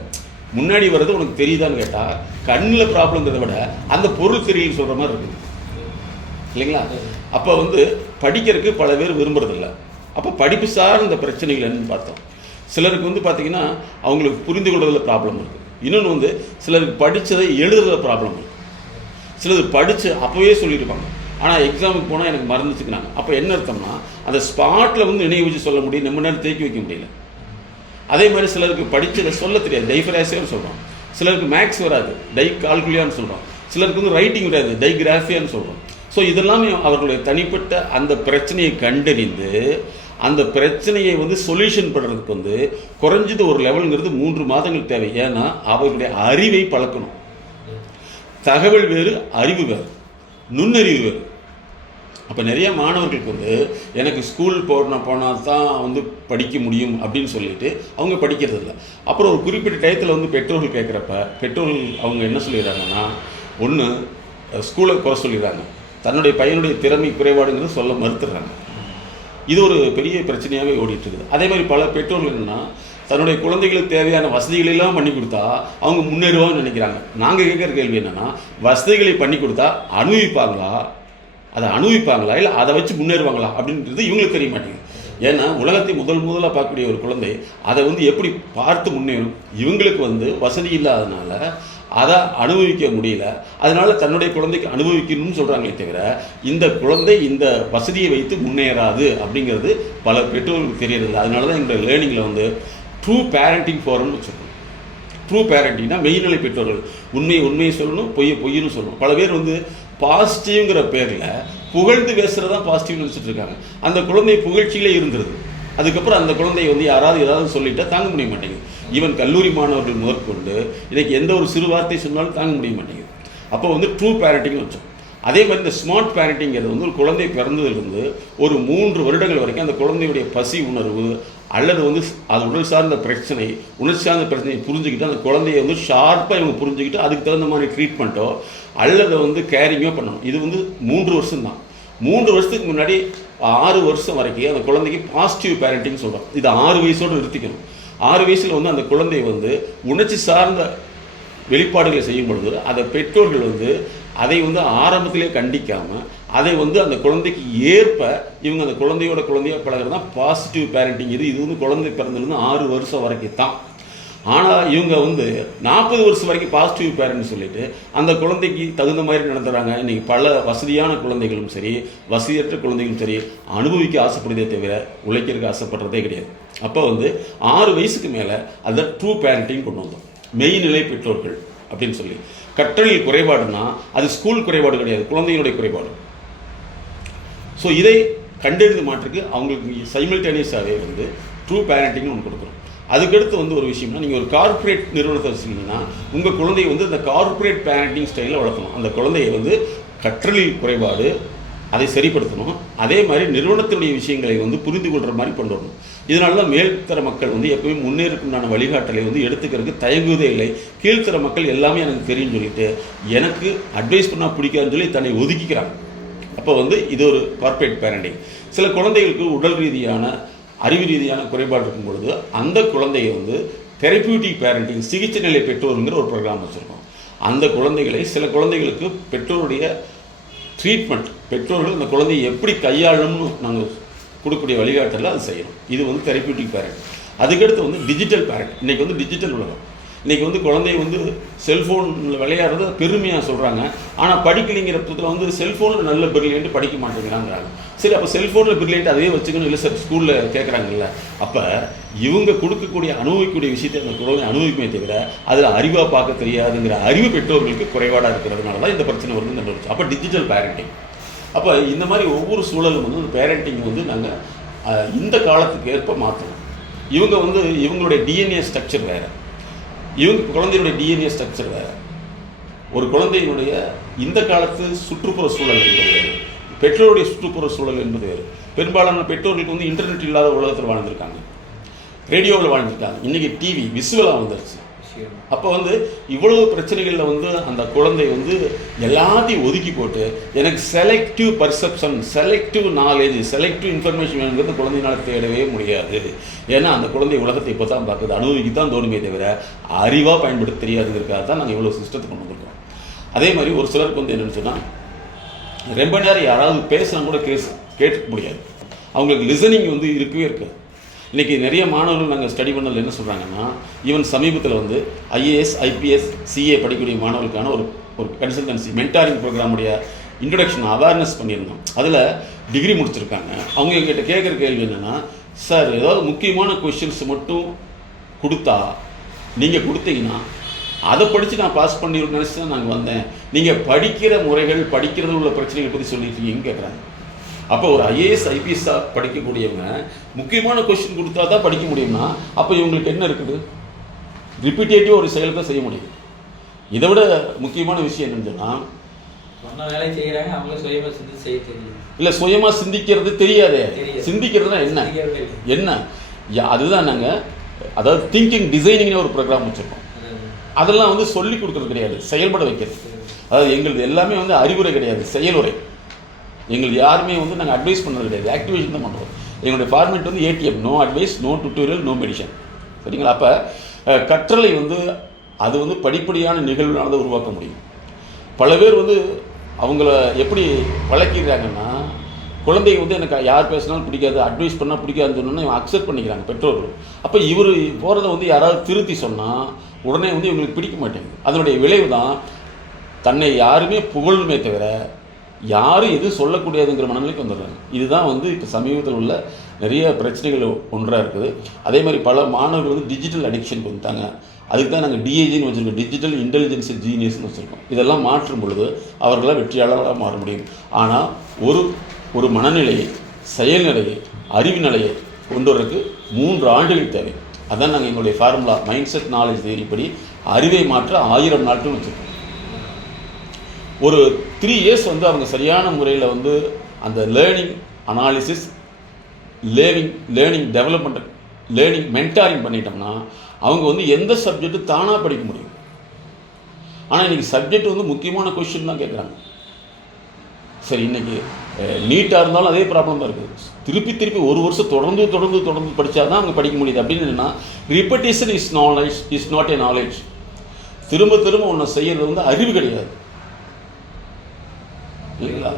முன்னாடி வர்றது உனக்கு தெரியுதான்னு கேட்டால் கண்ணில் ப்ராப்ளங்கிறத விட அந்த பொருள் தெரியலன்னு சொல்கிற மாதிரி இருக்குது இல்லைங்களா? அப்போ வந்து படிக்கிறதுக்கு பல பேர் விரும்புறதில்ல. அப்போ படிப்பு சார்ந்த பிரச்சனைகள் என்னன்னு பார்த்தோம். சிலருக்கு வந்து பார்த்திங்கன்னா அவங்களுக்கு புரிந்து கொள்வதில் ப்ராப்ளம் இருக்குது. இன்னொன்று வந்து சிலருக்கு படித்ததை எழுதுறதுல ப்ராப்ளம் இருக்குது. சிலர் படித்து அப்போவே சொல்லியிருப்பாங்க, ஆனால் எக்ஸாமுக்கு போனால் எனக்கு மறந்துச்சுக்கிறாங்க. அப்போ என்ன அர்த்தம்னா அந்த ஸ்பாட்டில் வந்து நினைவு வச்சு சொல்ல முடியும், நம்ம நேரம் தேக்கி வைக்க முடியல. அதே மாதிரி சிலருக்கு படித்ததை சொல்ல தெரியாது, டைஃபராசியான்னு சொல்கிறோம். சிலருக்கு மேக்ஸ் வராது, டை கால்குலியான்னு சொல்கிறோம். சிலருக்கு வந்து ரைட்டிங் வராது, டைகிராஃபியான்னு சொல்கிறோம். ஸோ இதெல்லாமே அவர்களுடைய தனிப்பட்ட அந்த பிரச்சனையை கண்டறிந்து அந்த பிரச்சனையை வந்து சொல்யூஷன் பண்ணுறதுக்கு வந்து குறைஞ்சது ஒரு லெவலுங்கிறது 3 மாதங்கள் தேவை. ஏன்னா அவர்களுடைய அறிவை பழக்கணும். தகவல் வேறு, அறிவு வேறு, நுண்ணறிவு வேறு. அப்போ நிறைய மாணவர்களுக்கு வந்து எனக்கு ஸ்கூல் போனால் தான் வந்து படிக்க முடியும் அப்படின்னு சொல்லிட்டு அவங்க படிக்கிறது இல்லை. அப்புறம் ஒரு குறிப்பிட்ட டயத்தில் வந்து பெற்றோர்கள் கேட்குறப்ப பெற்றோர்கள் அவங்க என்ன சொல்லிடுறாங்கன்னா, ஒன்று ஸ்கூலை குறை சொல்லிடுறாங்க, தன்னுடைய பையனுடைய திறமை குறைபாடுங்கிறது சொல்ல மறுத்துடுறாங்க. இது ஒரு பெரிய பிரச்சனையாகவே ஓடிட்டுருக்குது. அதே மாதிரி பல பெற்றோர்கள் என்னென்னா தன்னுடைய குழந்தைகளுக்கு தேவையான வசதிகளெல்லாம் பண்ணி கொடுத்தா அவங்க முன்னேறுவாங்கன்னு நினைக்கிறாங்க. நாங்கள் கேட்குற கேள்வி என்னென்னா, வசதிகளை பண்ணி கொடுத்தா அனுபவிப்பாங்களா, அதை அனுபவிப்பாங்களா, இல்லை அதை வச்சு முன்னேறுவாங்களா அப்படின்றது இவங்களுக்கு தெரிய மாட்டேங்குது. ஏன்னா உலகத்தை முதலாக பார்க்கக்கூடிய ஒரு குழந்தை அதை வந்து எப்படி பார்த்து முன்னேறும்? இவங்களுக்கு வந்து வசதி இல்லாதனால அதை அனுபவிக்க முடியல. அதனால தன்னுடைய குழந்தைக்கு அனுபவிக்கணும்னு சொல்கிறாங்களே தவிர இந்த குழந்தை இந்த வசதியை வைத்து முன்னேறாது அப்படிங்கிறது பல பெற்றோர்களுக்கு தெரியறதில்லை. அதனால தான் எங்களுடைய லேர்னிங்கில் வந்து ட்ரூ பேரண்டிங் ஃபோரம்னு வச்சுருக்கோம். ட்ரூ பேரண்டிங்னா மெய்நிலை பெற்றோர்கள் உண்மையை சொல்லணும், பொய்ன்னு சொல்லணும். பல பேர் வந்து பாசிட்டிவ்ங்கிற பேரில் புகழ்ந்து பேசுகிறது தான் பாசிட்டிவ்னு நினச்சிட்டு இருக்காங்க. அந்த குழந்தை புகழ்ச்சியிலே இருந்துருது. அதுக்கப்புறம் அந்த குழந்தையை வந்து யாராவது ஏதாவது சொல்லிட்டா தாங்க முடிய மாட்டேங்குது. ஈவன் கல்லூரி மாணவர்கள் முதற்கொண்டு இன்றைக்கி எந்த ஒரு சிறு வார்த்தை சொன்னாலும் தாங்க முடிய மாட்டேங்குது. அப்போ வந்து ட்ரூ பேரண்டிங்னு வச்சோம். அதே மாதிரி இந்த ஸ்மார்ட் பேரண்டிங்கிறது வந்து ஒரு குழந்தை பிறந்ததுலேருந்து ஒரு 3 வருடங்கள் வரைக்கும் அந்த குழந்தையுடைய பசி உணர்வு அல்லது வந்து அது உடல் சார்ந்த பிரச்சனை, உணர்ச்சி சார்ந்த பிரச்சனையை புரிஞ்சுக்கிட்டு அந்த குழந்தைய வந்து ஷார்ப்பாக இவங்க புரிஞ்சுக்கிட்டு அதுக்கு தகுந்த மாதிரி ட்ரீட்மெண்ட்டோ அல்லது வந்து கேரிங்கோ பண்ணணும். இது வந்து 3 வருஷம் தான். 3 வருஷத்துக்கு முன்னாடி 6 வருஷம் வரைக்கும் அந்த குழந்தைக்கு பாசிட்டிவ் பேரண்டிங் சொல்கிறோம். இது 6 வயசோடு நிறுத்திக்கணும். 6 வயசில் வந்து அந்த குழந்தை வந்து உணர்ச்சி சார்ந்த வெளிப்பாடுகளை செய்யும் பொழுது அதை பெற்றோர்கள் வந்து அதை வந்து ஆரம்பத்திலே கண்டிக்காமல் அதை வந்து அந்த குழந்தைக்கு ஏற்ப இவங்க அந்த குழந்தையாக பழகிறது தான் பாசிட்டிவ் பேரண்டிங். இது வந்து குழந்தை பிறந்ததுலேருந்து 6 வருஷம் வரைக்கும் தான். ஆனால் இவங்க வந்து 40 வருஷம் வரைக்கும் பாசிட்டிவ் பேரண்ட்னு சொல்லிட்டு அந்த குழந்தைக்கு தகுந்த மாதிரி நடந்துடுறாங்க. இன்றைக்கி பல வசதியான குழந்தைகளும் சரி வசதியற்ற குழந்தைகளும் சரி அனுபவிக்க ஆசைப்படுறதே தவிர உழைக்கிறதுக்கு ஆசைப்படுறதே கிடையாது. அப்போ வந்து 6 வயசுக்கு மேலே அதை ட்ரூ பேரண்டிங் கொண்டு வந்தோம். மெய்நிலை பெற்றோர்கள் அப்படின்னு சொல்லி. கற்றலில் குறைபாடுனா அது ஸ்கூல் குறைபாடு கிடையாது, குழந்தைகளுடைய குறைபாடு. ஸோ இதை கண்டறிந்து மாற்றுக்கு அவங்களுக்கு சைமல்டேனியஸாகவே வந்து ட்ரூ பேரண்டிங்னு ஒன்று கொடுக்குறோம். அதுக்கடுத்து வந்து ஒரு விஷயம்னா, நீங்கள் ஒரு கார்ப்பரேட் நிறுவனத்தை வச்சுருந்தீங்கன்னா உங்கள் குழந்தையை வந்து இந்த கார்ப்பரேட் பேரண்டிங் ஸ்டைலில் வளர்த்தணும். அந்த குழந்தையை வந்து கற்றலில் குறைபாடு அதை சரிப்படுத்தணும். அதே மாதிரி நிறுவனத்தினுடைய விஷயங்களை வந்து புரிந்து கொள்கிற மாதிரி கொண்டு வரணும். இதனால தான் மேல்தர மக்கள் வந்து எப்பவுமே முன்னேறக்குண்டான வழிகாட்டலை வந்து எடுத்துக்கிறதுக்கு தயங்குவதே இல்லை. கீழ்த்தர மக்கள் எல்லாமே எனக்கு தெரியும்னு சொல்லிட்டு எனக்கு அட்வைஸ் பண்ணால் பிடிக்காதுன்னு சொல்லி தன்னை ஒதுக்கிக்கிறாங்க. அப்போ வந்து இது ஒரு கார்ப்பரேட் பேரண்டிங். சில குழந்தைகளுக்கு உடல் ரீதியான அறிவு ரீதியான குறைபாடு இருக்கும் பொழுது அந்த குழந்தையை வந்து தெரப்பியூட்டிக் பேரண்டிங் சிகிச்சை நிலை பெற்றோருங்கிற ஒரு ப்ரோக்ராம் வச்சுருக்கோம். அந்த குழந்தைகளை சில குழந்தைகளுக்கு பெற்றோருடைய ட்ரீட்மெண்ட், பெற்றோர்கள் அந்த குழந்தையை எப்படி கையாளணும்னு நாங்கள் கொடுக்கக்கூடிய வழிகாட்டலில் அது செய்யணும். இது வந்து தெரப்பியூட்டிக் பேரண்ட். அதுக்கடுத்து வந்து டிஜிட்டல் பேரண்ட். இன்றைக்கி வந்து டிஜிட்டல் உலகம். இன்றைக்கி வந்து குழந்தை வந்து செல்ஃபோனில் விளையாடுறத பெருமையாக சொல்கிறாங்க. ஆனால் படிக்கலைங்கிற பட்சத்தில் வந்து செல்ஃபோனில் நல்ல பிரில்லியன்ட்டு படிக்க மாட்டேங்கிறாங்கிறாங்க. சரி, அப்போ செல்ஃபோனில் பிரில்லியன்ட் அதே வச்சுக்கணும் இல்லை சார் ஸ்கூலில் கேட்குறாங்கல்ல. அப்போ இவங்க கொடுக்கக்கூடிய அனுபவிக்கக்கூடிய விஷயத்தை அந்த குழந்தை அனுபவிக்குமே தவிர அதில் அறிவாக பார்க்க தெரியாதுங்கிற அறிவு பெற்றோர்களுக்கு குறைபாடாக இருக்கிறதுனால தான் இந்த பிரச்சனை வந்து நடந்துச்சு. அப்போ டிஜிட்டல் பேரண்டிங். அப்போ இந்த மாதிரி ஒவ்வொரு சூழலும் வந்து அந்த பேரண்டிங் வந்து நாங்கள் இந்த காலத்துக்கு ஏற்ப மாற்றணும். இவங்க வந்து இவங்களுடைய டிஎன்ஏ ஸ்ட்ரக்சர் வேறு, இவங்க குழந்தையுடைய டிஎன்ஏ ஸ்ட்ரக்சர் வேறு. ஒரு குழந்தையினுடைய இந்த காலத்து சுற்றுப்புற சூழல் என்பது வேறு, பெற்றோருடைய சுற்றுப்புற சூழல் என்பது வேறு. பெரும்பாலான பெற்றோர்களுக்கு வந்து இன்டர்நெட் இல்லாத உலகத்தில் வாழ்ந்துருக்காங்க, ரேடியோவில் வாழ்ந்துருக்காங்க. இன்றைக்கி டிவி விசுவலாக வந்துருச்சு. அப்போ வந்து இவ்வளவு பிரச்சனைகளில் வந்து அந்த குழந்தை வந்து எல்லாத்தையும் ஒதுக்கி போட்டு எனக்கு selective perception, selective knowledge, selective information வேணுங்கிறது குழந்தையினால் தேடவே முடியாது. ஏன்னா அந்த குழந்தை உலகத்தை இப்போ தான் பார்க்குது, அனுபவிக்கு தான் தோணுமே தவிர அறிவாக பயன்படுத்த தெரியாதுங்கிறதுக்காக தான் நாங்கள் இவ்வளோ சிஸ்டத்தை கொண்டு வந்திருக்கோம். அதே மாதிரி ஒரு சிலருக்கு வந்து என்னென்னு சொன்னால் ரொம்ப நேரம் யாராவது பேசினா கூட கேட்க முடியாது, அவங்களுக்கு லிசனிங் வந்து இருக்கவே இருக்காது. இன்றைக்கி நிறைய மாணவர்கள் நாங்கள் ஸ்டடி பண்ணதில் என்ன சொல்கிறாங்கன்னா, ஈவன் சமீபத்தில் வந்து ஐஏஎஸ் ஐபிஎஸ் சிஏ படிக்கக்கூடிய மாணவர்களுக்கான ஒரு கன்சல்டன்சி மென்டாரிங் ப்ரோக்ராமுடைய இன்ட்ரடக்ஷன் அவேர்னஸ் பண்ணியிருந்தோம். அதில் டிகிரி முடிச்சிருக்காங்க. அவங்க எங்கிட்ட கேட்குற கேள்வி என்னென்னா, சார் ஏதாவது முக்கியமான கொஷின்ஸ் மட்டும் கொடுத்தா நீங்கள் கொடுத்தீங்கன்னா அதை படித்து நான் பாஸ் பண்ணிடுன்னு நினச்சி தான் நாங்கள் வந்தேன், நீங்கள் படிக்கிற முறைகள் படிக்கிறது உள்ள பிரச்சனைகளை பற்றி சொல்லியிருக்கீங்கன்னு கேட்குறாங்க. அப்போ ஒரு ஐஏஎஸ் ஐபிஎஸ்ஸாக படிக்கக்கூடியவங்க முக்கியமான கொஸ்டின் கொடுத்தா தான் படிக்க முடியும்னா அப்போ இவங்களுக்கு என்ன இருக்குது? ரிப்பீட்டேட்டிவ் ஒரு செயல் தான் செய்ய முடியும். இதை விட முக்கியமான விஷயம் என்னன்னு சொன்னால், இல்லை சுயமாக சிந்திக்கிறது தெரியாதே. சிந்திக்கிறதுனா என்ன அதுதான் நாங்கள் அதாவது திங்கிங் டிசைனிங்னு ஒரு ப்ரோக்ராம் வச்சுருக்கோம். அதெல்லாம் வந்து சொல்லி கொடுக்குறது கிடையாது, செயல்பட வைக்கிறது. அதாவது எங்களுக்கு எல்லாமே வந்து அறிவுரை கிடையாது, செயலுரை. எங்களுக்கு யாருமே வந்து நாங்கள் அட்வைஸ் பண்ணுறது கிடையாது, ஆக்டிவேஷன் தான் பண்ணுறோம். எங்களுடைய ஃபார்மேட் வந்து ATM, no advice, no tutorial, no medicine. சரிங்களா? அப்போ கற்றலை வந்து அது வந்து படிப்படியான நிகழ்வுனால தான் உருவாக்க முடியும். பல பேர் வந்து அவங்கள எப்படி பழக்கிறாங்கன்னா, குழந்தைங்க வந்து எனக்கு யார் பேசினாலும் பிடிக்காது, அட்வைஸ் பண்ணால் பிடிக்காதுன்னு சொன்னோன்னா அக்செப்ட் பண்ணிக்கிறாங்க பெற்றோர்கள். அப்போ இவர் போகிறத வந்து யாராவது திருத்தி சொன்னால் உடனே வந்து இவங்களுக்கு பிடிக்க மாட்டேங்குது. அதனுடைய விளைவு தான் தன்னை யாருமே புகழுமே தவிர யாரும் எதுவும் சொல்லக்கூடாதுங்கிற மனநிலைக்கு வந்துடுறாங்க. இதுதான் வந்து இப்போ சமீபத்தில் உள்ள நிறைய பிரச்சனைகள் ஒன்றாக இருக்குது. அதே மாதிரி பல மாணவர்கள் வந்து டிஜிட்டல் அடிக்ஷனுக்கு வந்துட்டாங்க. அதுக்கு தான் நாங்கள் டிஏஜின்னு வச்சுருக்கோம், டிஜிட்டல் இன்டெலிஜென்ஸ் ஜீனியஸ்னு வச்சுருக்கோம். இதெல்லாம் மாற்றும் பொழுது அவர்களால் வெற்றியாளராக மாற முடியும். ஆனால் ஒரு மனநிலையை, செயல்நிலையை, அறிவு நிலையை கொண்டு வரதுக்கு 3 ஆண்டுகள் தேவை. அதான் நாங்கள் எங்களுடைய ஃபார்முலா மைண்ட் செட் நாலேஜ் தேரிப்படி அறிவை மாற்ற 1000 நாட்கள் வச்சுருக்கோம். ஒரு 3 இயர்ஸ் வந்து அவங்க சரியான முறையில் வந்து அந்த learning analysis, learning development, learning mentoring பண்ணிட்டோம்னா அவங்க வந்து எந்த சப்ஜெக்ட்டு தானாக படிக்க முடியும். ஆனால் இன்றைக்கி சப்ஜெக்ட் வந்து முக்கியமான கொஸ்டின் தான் கேட்குறாங்க. சரி, இன்றைக்கி நீட்டாக இருந்தாலும் அதே ப்ராப்ளம் தான் இருக்குது. திருப்பி ஒரு வருஷம் தொடர்ந்து படித்தா தான் அவங்க படிக்க முடியுது. அப்படின்னு என்னென்னா, repetition is knowledge, is not a knowledge. திரும்ப ஒன்று செய்கிறது வந்து அறிவு கிடையாது இல்லைங்களா?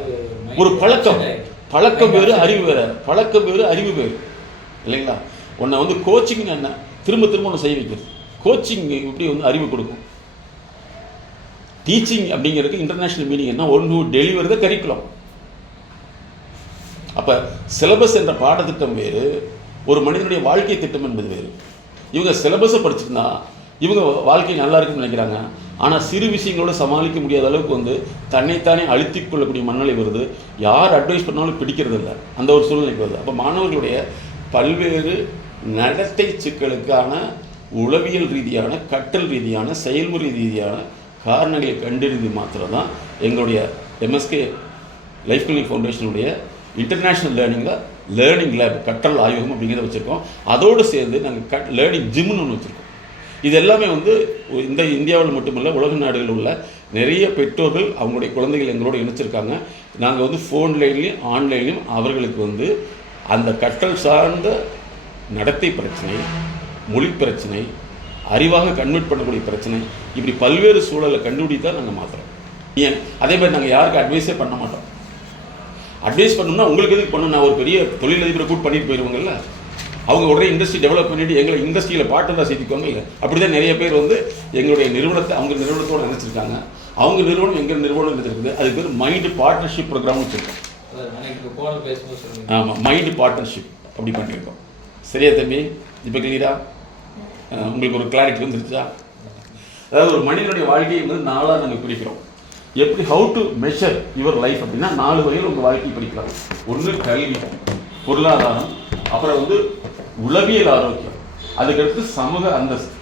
ஒரு பழக்கம் வேறு, அறிவு வேறு. பழக்கம் வேறு, அறிவு வேறு இல்லைங்களா? ஒன்றை வந்து கோச்சிங் என்ன, திரும்ப ஒன்று செய்ய வைக்கிறது. கோச்சிங் இப்படி வந்து அறிவு கொடுக்கும். டீச்சிங் அப்படிங்கிறதுக்கு இன்டர்நேஷ்னல் மீனிங் என்ன, one who deliver the curriculum. அப்போ சிலபஸ் என்ற பாடத்திட்டம் வேறு, ஒரு மனிதனுடைய வாழ்க்கை திட்டம் என்பது வேறு. இவங்க சிலபஸை படிச்சிருந்தா இவங்க வாழ்க்கை நல்லா இருக்குன்னு நினைக்கிறாங்க. ஆனால் சிறு விஷயங்களோட சமாளிக்க முடியாத அளவுக்கு வந்து தன்னைத்தானே அழுத்திக் கொள்ளக்கூடிய மனநிலை வருது. யார் அட்வைஸ் பண்ணாலும் பிடிக்கிறது இல்லை, அந்த ஒரு சூழ்நிலைக்கு வருது. அப்போ மாணவர்களுடைய பல்வேறு நடத்தை சிக்கலுக்கான உளவியல் ரீதியான, கற்றல் ரீதியான, செயல்முறை ரீதியான காரணங்களை கண்டறிந்து மாத்திரம் தான் எங்களுடைய எம்எஸ்கே லைஃப் கிளினிக் ஃபவுண்டேஷனுடைய இன்டர்நேஷ்னல் லேர்னிங் லேப் கற்றல் ஆய்வகம் அப்படிங்கிறத வச்சுருக்கோம். அதோடு சேர்ந்து நாங்கள் லேர்னிங் ஜிம்னு ஒன்று வச்சுருக்கோம். இது எல்லாமே வந்து இந்த இந்தியாவில் மட்டுமல்ல, உலக நாடுகளில் உள்ள நிறைய பெற்றோர்கள் அவங்களுடைய குழந்தைகள் எங்களோட இணைச்சிருக்காங்க. நாங்கள் வந்து ஃபோன் லைன்லேயும் ஆன்லைன்லையும் அவர்களுக்கு வந்து அந்த கற்றல் சார்ந்த நடத்தை பிரச்சனை, மொழி பிரச்சனை, அறிவாக கன்வெர்ட் பண்ணக்கூடிய பிரச்சனை, இப்படி பல்வேறு சூழலை கண்டுபிடித்தான் நாங்கள் மாற்றுறோம். ஏன் அதே மாதிரி நாங்கள் யாருக்கு அட்வைஸே பண்ண மாட்டோம். அட்வைஸ் பண்ணணும்னா உங்களுக்கு எதுக்கு பண்ணணும்? நான் ஒரு பெரிய தொழிலதிபரை கூட பண்ணிட்டு போயிடுவாங்கல்ல. அவங்க உடனே இண்டஸ்ட்ரி டெவலப் பண்ணிட்டு எங்களை இண்டஸ்ட்ரியில் பார்ட்னராக சேர்த்துக்குவாங்க. இல்லை அப்படி தான் நிறைய பேர் வந்து எங்களுடைய நிறுவனத்தை அவங்க நிறுவனத்தோடு நினச்சிருக்காங்க. அவங்க நிறுவனம் எங்கள் நிறுவனம் நினைச்சிருக்குது. அதுக்கு பேர் மைண்டு பார்ட்னர்ஷிப் ப்ரோக்ராம் வச்சுருக்கோம். ஆமாம், மைண்டு பார்ட்னர்ஷிப் அப்படி பண்ணியிருக்கோம். சரியா தம்பி? இப்போ கிளியரா உங்களுக்கு ஒரு கிளாரிட்டி வந்துருச்சா? அதாவது ஒரு மனிதனுடைய வாழ்க்கையை வந்து 4ஆக நாங்கள் பிரிக்கிறோம். எப்படி how to measure your life அப்படின்னா 4 வகையில் உங்கள் வாழ்க்கையை பிரிக்கலாம். ஒன்று கல்வி, பொருளாதாரம், அப்புறம் வந்து உளவியல் ஆரோக்கியம், அதுக்கடுத்து சமூக அந்தஸ்து.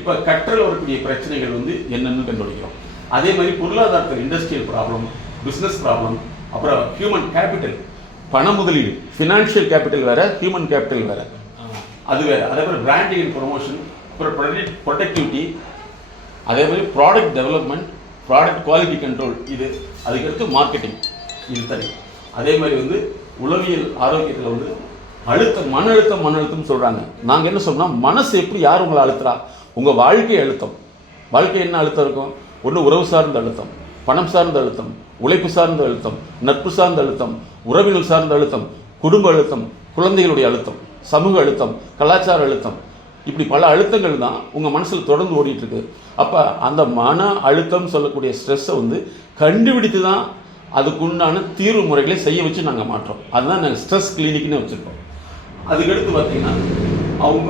இப்போ கற்றல் வரக்கூடிய பிரச்சனைகள் வந்து என்னென்னு கண்டுபிடிக்கிறோம். அதே மாதிரி பொருளாதாரத்தில் இண்டஸ்ட்ரியல் ப்ராப்ளம், பிஸ்னஸ் ப்ராப்ளம், அப்புறம் ஹியூமன் கேபிட்டல், பண முதலீடு, ஃபினான்ஷியல் கேபிட்டல் வேறு, ஹியூமன் கேபிட்டல் வேறு, அது வேறு. அதே மாதிரி பிராண்டிங் அண்ட் ப்ரொமோஷன், அப்புறம் ப்ரொடக்டிவிட்டி, அதே மாதிரி product development, product quality control, இது. அதுக்கடுத்து மார்க்கெட்டிங், இது தனி. அதே மாதிரி வந்து உளவியல் ஆரோக்கியத்தில் வந்து மன அழுத்தம் சொல்கிறாங்க. நாங்கள் என்ன சொல்கிறோம்னா, மனசு எப்படி யார் உங்களை அழுத்துறா? உங்கள் வாழ்க்கை அழுத்தம். வாழ்க்கை என்ன அழுத்தம் இருக்கும்? ஒன்று உறவு சார்ந்த அழுத்தம், பணம் சார்ந்த அழுத்தம், உழைப்பு சார்ந்த அழுத்தம், நட்பு சார்ந்த அழுத்தம், உறவினர் சார்ந்த அழுத்தம், குடும்ப அழுத்தம், குழந்தைகளுடைய அழுத்தம், சமூக அழுத்தம், கலாச்சார அழுத்தம், இப்படி பல அழுத்தங்கள் தான் உங்கள் மனசில் தொடர்ந்து ஓடிட்டு இருக்கு. அப்போ அந்த மன அழுத்தம் சொல்லக்கூடிய ஸ்ட்ரெஸ்ஸை வந்து கண்டுபிடித்து தான் அதுக்குண்டான தீர்வு முறைகளை செய்ய வச்சு நாங்கள் மாற்றோம். அதுதான் நாங்கள் ஸ்ட்ரெஸ் கிளினிக்னு வச்சுருக்கோம். அதுக்கடுத்து பார்த்தீங்கன்னா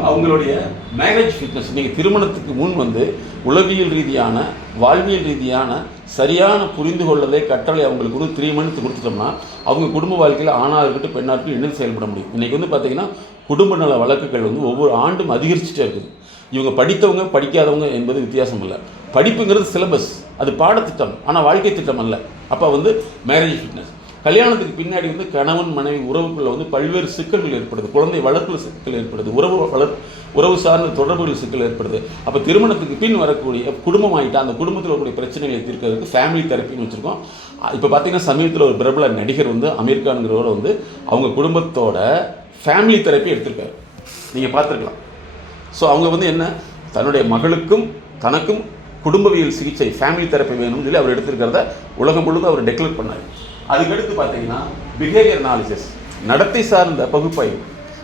அவங்களுடைய மேரேஜ் ஃபிட்னஸ். நீங்கள் திருமணத்துக்கு முன் வந்து உளவியல் ரீதியான, வாழ்வியல் ரீதியான சரியான புரிந்து கொள்ளலை கற்றலை அவங்களுக்கு ஒரு 3 மந்த்ஸ் கொடுத்துட்டோம்னா அவங்க குடும்ப வாழ்க்கையில் ஆணாக இருக்கட்டும் பெண்ணாக இருக்கட்டும் இணைந்து செயல்பட முடியும். இன்றைக்கி வந்து பார்த்திங்கன்னா குடும்ப நல வழக்குகள் வந்து ஒவ்வொரு ஆண்டும் அதிகரிச்சுட்டே இருக்குது. இவங்க படித்தவங்க படிக்காதவங்க என்பது வித்தியாசம் இல்லை. படிப்புங்கிறது சிலபஸ், அது பாடத்திட்டம், ஆனால் வாழ்க்கை திட்டம் அல்ல. அப்போ வந்து மேரேஜ் ஃபிட்னஸ். கல்யாணத்துக்கு பின்னாடி வந்து கணவன் மனைவி உறவுக்குள்ள வந்து பல்வேறு சிக்கல்கள் ஏற்படுது. குழந்தை வளர்ப்புல சிக்கல் ஏற்படுது, உறவு சார்ந்த தொடர்புகள் சிக்கல் ஏற்படுது. அப்போ திருமணத்துக்கு பின் வரக்கூடிய குடும்பம் ஆகிட்டா அந்த குடும்பத்தில் வரக்கூடிய பிரச்சனைகளை தீர்க்கிறதுக்கு ஃபேமிலி தெரப்பின்னு வச்சுருக்கோம். இப்போ பார்த்தீங்கன்னா சமீபத்தில் ஒரு பிரபல நடிகர் வந்து அமீர் கான்கிறவர் வந்து அவங்க குடும்பத்தோட ஃபேமிலி தெரப்பி எடுத்திருக்காரு. நீங்கள் பார்த்துருக்கலாம். ஸோ அவங்க வந்து என்ன, தன்னுடைய மகளுக்கும் தனக்கும் குடும்பவியல் சிகிச்சை ஃபேமிலி தெரப்பி வேணும்னு சொல்லி அவர் எடுத்திருக்கிறத உலகம் முழுவதும் அவர் டெக்ளேர் பண்ணார். அதுக்கடுத்து பார்த்தீங்கன்னா பிஹேவியர் அனாலிசிஸ், நடத்தை சார்ந்த பகுப்பாய்வு.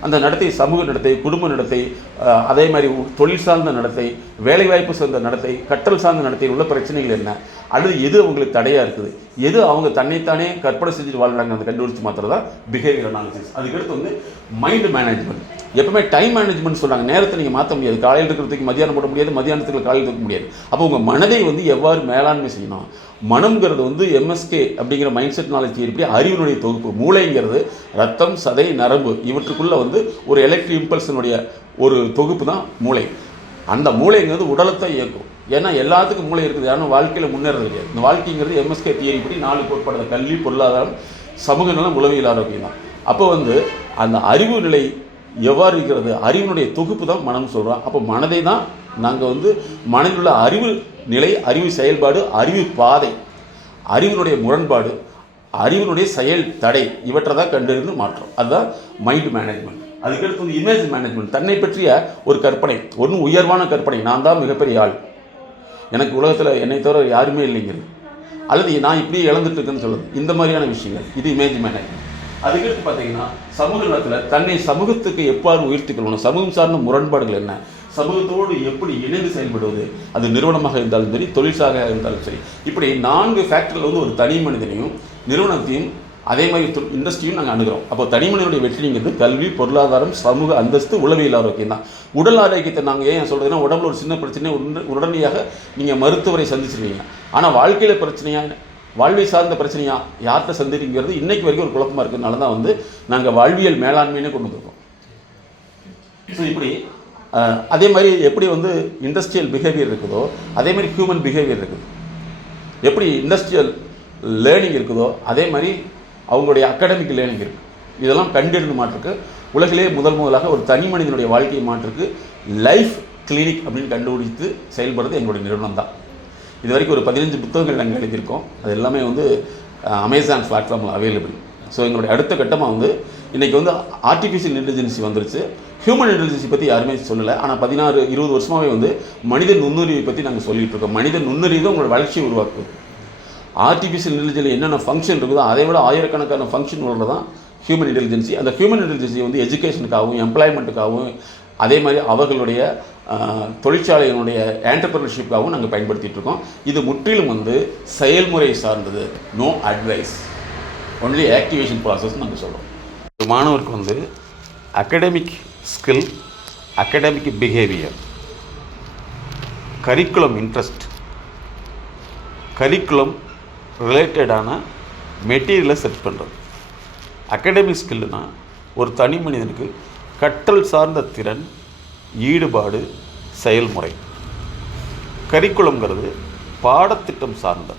அந்த நடத்தை சமூக நடத்தை, குடும்ப நடத்தை, அதே மாதிரி தொழில் சார்ந்த நடத்தை, வேலைவாய்ப்பு சார்ந்த நடத்தை, கற்றல் சார்ந்த நடத்தை உள்ள பிரச்சனைகள் என்ன, அல்லது எது அவங்களுக்கு தடையாக இருக்குது, எது அவங்க தன்னைத்தானே கற்பனை செஞ்சுட்டு வாழ்கிறாங்க, அந்த கண்டுபிடிச்சி மாத்திரம் தான் பிஹேவியர் அனாலிசிஸ். அதுக்கடுத்து வந்து மைண்டு மேனேஜ்மெண்ட். எப்பவுமே டைம் மேனேஜ்மெண்ட் சொல்கிறாங்க. நேரத்தை நீங்கள் மாற்ற முடியாது. காலையில் இருக்கிறதுக்கு மதியானம் போட முடியாது, மதியானத்துக்கு காலையில் இருக்க முடியாது. அப்போ உங்கள் மனதை வந்து எவ்வாறு மேலாண்மை செய்யணும்? மனம்ங்கிறது வந்து எம்எஸ்கே அப்படிங்கிற மைண்ட் செட் நாலேஜ் எப்படி அறிவினுடைய தொகுப்பு. மூளைங்கிறது ரத்தம், சதை, நரம்பு இவற்றுக்குள்ளே வந்து ஒரு எலக்ட்ரிக் இம்பல்ஸினுடைய ஒரு தொகுப்பு தான் மூளை. அந்த மூளைங்கிறது உடலத்தை இயக்கும். ஏன்னா எல்லாத்துக்கும் மூளை இருக்குது, யாரும் வாழ்க்கையில் முன்னேறது கிடையாது. இந்த வாழ்க்கைங்கிறது எம்எஸ்கே தியரி படி 4 கோட்பாடு: கல்வி, பொருளாதாரம், சமூக நலம், உளவியல் ஆரோக்கியம் தான். அப்போ வந்து அந்த அறிவு நிலை எவ்வாறு இருக்கிறது, அறிவினுடைய தொகுப்பு தான் மனம் சொல்கிறோம். அப்போ மனதை தான் நாங்கள் வந்து மனதில் உள்ள அறிவு நிலை, அறிவு செயல்பாடு, அறிவு பாதை, அறிவினுடைய முரண்பாடு, அறிவினுடைய செயல் தடை, இவற்றை தான் கண்டறிந்து மாற்றோம். அதுதான் மைண்ட் மேனேஜ்மெண்ட். அதுக்கடுத்து வந்து இமேஜ் மேனேஜ்மெண்ட். தன்னை பற்றிய ஒரு கற்பனை, ஒன்றும் உயர்வான கற்பனை, நான் தான் மிகப்பெரிய ஆள், எனக்கு உலகத்தில் என்னை தவிர யாருமே இல்லைங்கிறது, அல்லது நான் இப்படி இழந்துட்டு இருக்கேன்னு சொல்லுது, இந்த மாதிரியான விஷயங்கள், இது இமேஜ் மேனேஜ்மெண்ட். அதுக்கடுத்து பார்த்தீங்கன்னா சமூக நலத்தில் தன்னை சமூகத்துக்கு எவ்வாறு உயர்த்திக்கொள்ளணும், சமூகம் சார்ந்த முரண்பாடுகள் என்ன, சமூகத்தோடு எப்படி இணைந்து செயல்படுவது, அது நிறுவனமாக இருந்தாலும் சரி, தொழிற்சாலையாக இருந்தாலும் சரி, இப்படி 4 ஃபேக்டரில் வந்து ஒரு தனி மனிதனையும் நிறுவனத்தையும் அதே மாதிரி இண்டஸ்ட்ரியும் நாங்கள் அணுகிறோம். அப்போ தனி மனிதனுடைய வெற்றிங்கிறது கல்வி, பொருளாதாரம், சமூக அந்தஸ்து, உளவியல் ஆரோக்கியம் தான். உடல் ஆரோக்கியத்தை நாங்கள் ஏன் சொல்கிறதுன்னா, உடம்புல ஒரு சின்ன பிரச்சனை உடனடியாக நீங்கள் மருத்துவரை சந்திச்சிருவீங்க. ஆனால் வாழ்க்கையில் பிரச்சனையாக, வாழ்வை சார்ந்த பிரச்சனையா யார்கிட்ட சந்திக்கிறீங்கிறது இன்றைக்கு வரைக்கும் ஒரு குழப்பமாக இருக்கிறதுனால தான் வந்து நாங்கள் வாழ்வியல் மேலாண்மைன்னு கொண்டு வந்திருக்கோம். ஸோ இப்படி அதே மாதிரி எப்படி வந்து இண்டஸ்ட்ரியல் பிஹேவியர் இருக்குதோ அதே மாதிரி ஹியூமன் பிஹேவியர் இருக்குது. எப்படி இண்டஸ்ட்ரியல் லேர்னிங் இருக்குதோ அதே மாதிரி அவங்களுடைய அகாடமிக் லேர்னிங் இருக்குது. இதெல்லாம் கண்டெடுத்து மாற்றுக்கு உலகிலே முதலாக ஒரு தனி மனிதனுடைய வாழ்க்கையை மாற்றுக்கு லைஃப் கிளினிக் அப்படின்னு கண்டுபிடித்து செயல்படுறது எங்களுடைய நிறுவனம் தான். இது வரைக்கும் ஒரு 15 புத்தகங்கள் நாங்கள் எழுதியிருக்கோம். அது எல்லாமே வந்து அமேசான் பிளாட்ஃபார்மில் அவைலபிள். ஸோ எங்களுடைய அடுத்த கட்டமாக வந்து இன்றைக்கி வந்து ஆர்டிஃபிஷியல் இன்டெலிஜென்சி வந்துருச்சு. ஹியூமன் இன்டெலிஜென்சி பற்றி யாருமே சொல்லலை. ஆனால் 16-20 வருஷமாகவே வந்து மனித நுண்ணறிவை பற்றி நாங்கள் சொல்லிகிட்டு இருக்கோம். மனித நுண்ணறிவு தான் உங்களோட வளர்ச்சியை உருவாக்குது. ஆர்டிஃபிஷியல் இன்டெலிஜென்ஸில் என்னென்ன ஃபங்க்ஷன் இருக்குதோ அதை விட ஆயிரக்கணக்கான ஃபங்க்ஷன் உள்ளது தான் ஹியூமன் இன்டெலிஜென்சி. அந்த ஹியூமன் இன்டெலிஜென்சி வந்து எஜுகேஷனுக்காகவும் எம்ப்ளாய்மெண்ட்டுக்காகவும் அதே மாதிரி அவர்களுடைய தொழிற்சாலையினுடைய என்டர்பிரினர்ஷிப்காகவும் நாங்கள் பயன்படுத்திகிட்டு இருக்கோம். இது முற்றிலும் வந்து செயல்முறை சார்ந்தது, no advice, only activation process நாங்கள் சொல்கிறோம். மாணவருக்கு வந்து academic skill, academic behaviour, curriculum interest, curriculum ரிலேட்டடான மெட்டீரியலை செட் பண்ணுறது. அகடமிக் ஸ்கில்லுனா ஒரு தனி மனிதனுக்கு கற்றல் சார்ந்த திறன், ஈடுபாடு, செயல்முறை. கரிக்குலம்ங்கிறது பாடத்திட்டம் சார்ந்த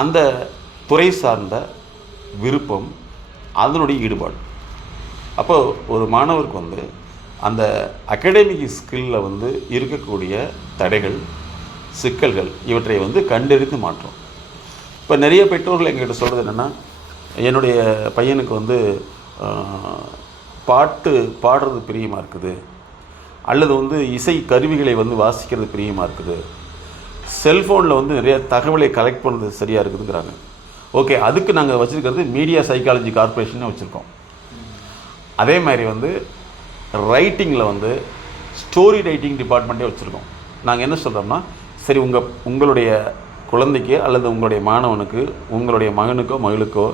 அந்த துறை சார்ந்த விருப்பம், அதனுடைய ஈடுபாடு. அப்போ ஒரு மாணவருக்கு வந்து அந்த அகடமிக் ஸ்கில்லில் வந்து இருக்கக்கூடிய தடைகள், சிக்கல்கள் இவற்றை வந்து கண்டறிந்து மாற்றோம். இப்போ நிறைய பெற்றோர்கள் எங்கள்கிட்ட சொல்கிறது என்னென்னா, என்னுடைய பையனுக்கு வந்து பாட்டு பாடுறது பிரியமாக இருக்குது, அல்லது வந்து இசை கருவிகளை வந்து வாசிக்கிறது பிரியமாக இருக்குது, செல்ஃபோனில் வந்து நிறைய தகவலை கலெக்ட் பண்ணுறது சரியாக இருக்குதுங்கிறாங்க. ஓகே, அதுக்கு நாங்கள் வச்சுருக்கிறது மீடியா சைக்காலஜி கார்ப்பரேஷன் வச்சுருக்கோம். அதே மாதிரி வந்து ரைட்டிங்கில் வந்து ஸ்டோரி ரைட்டிங் டிபார்ட்மெண்ட்டே வச்சுருக்கோம். நாங்கள் என்ன சொல்கிறோம்னா, சரி உங்களுடைய குழந்தைக்கு அல்லது உங்களுடைய மாணவனுக்கு, உங்களுடைய மகனுக்கோ மகளுக்கோ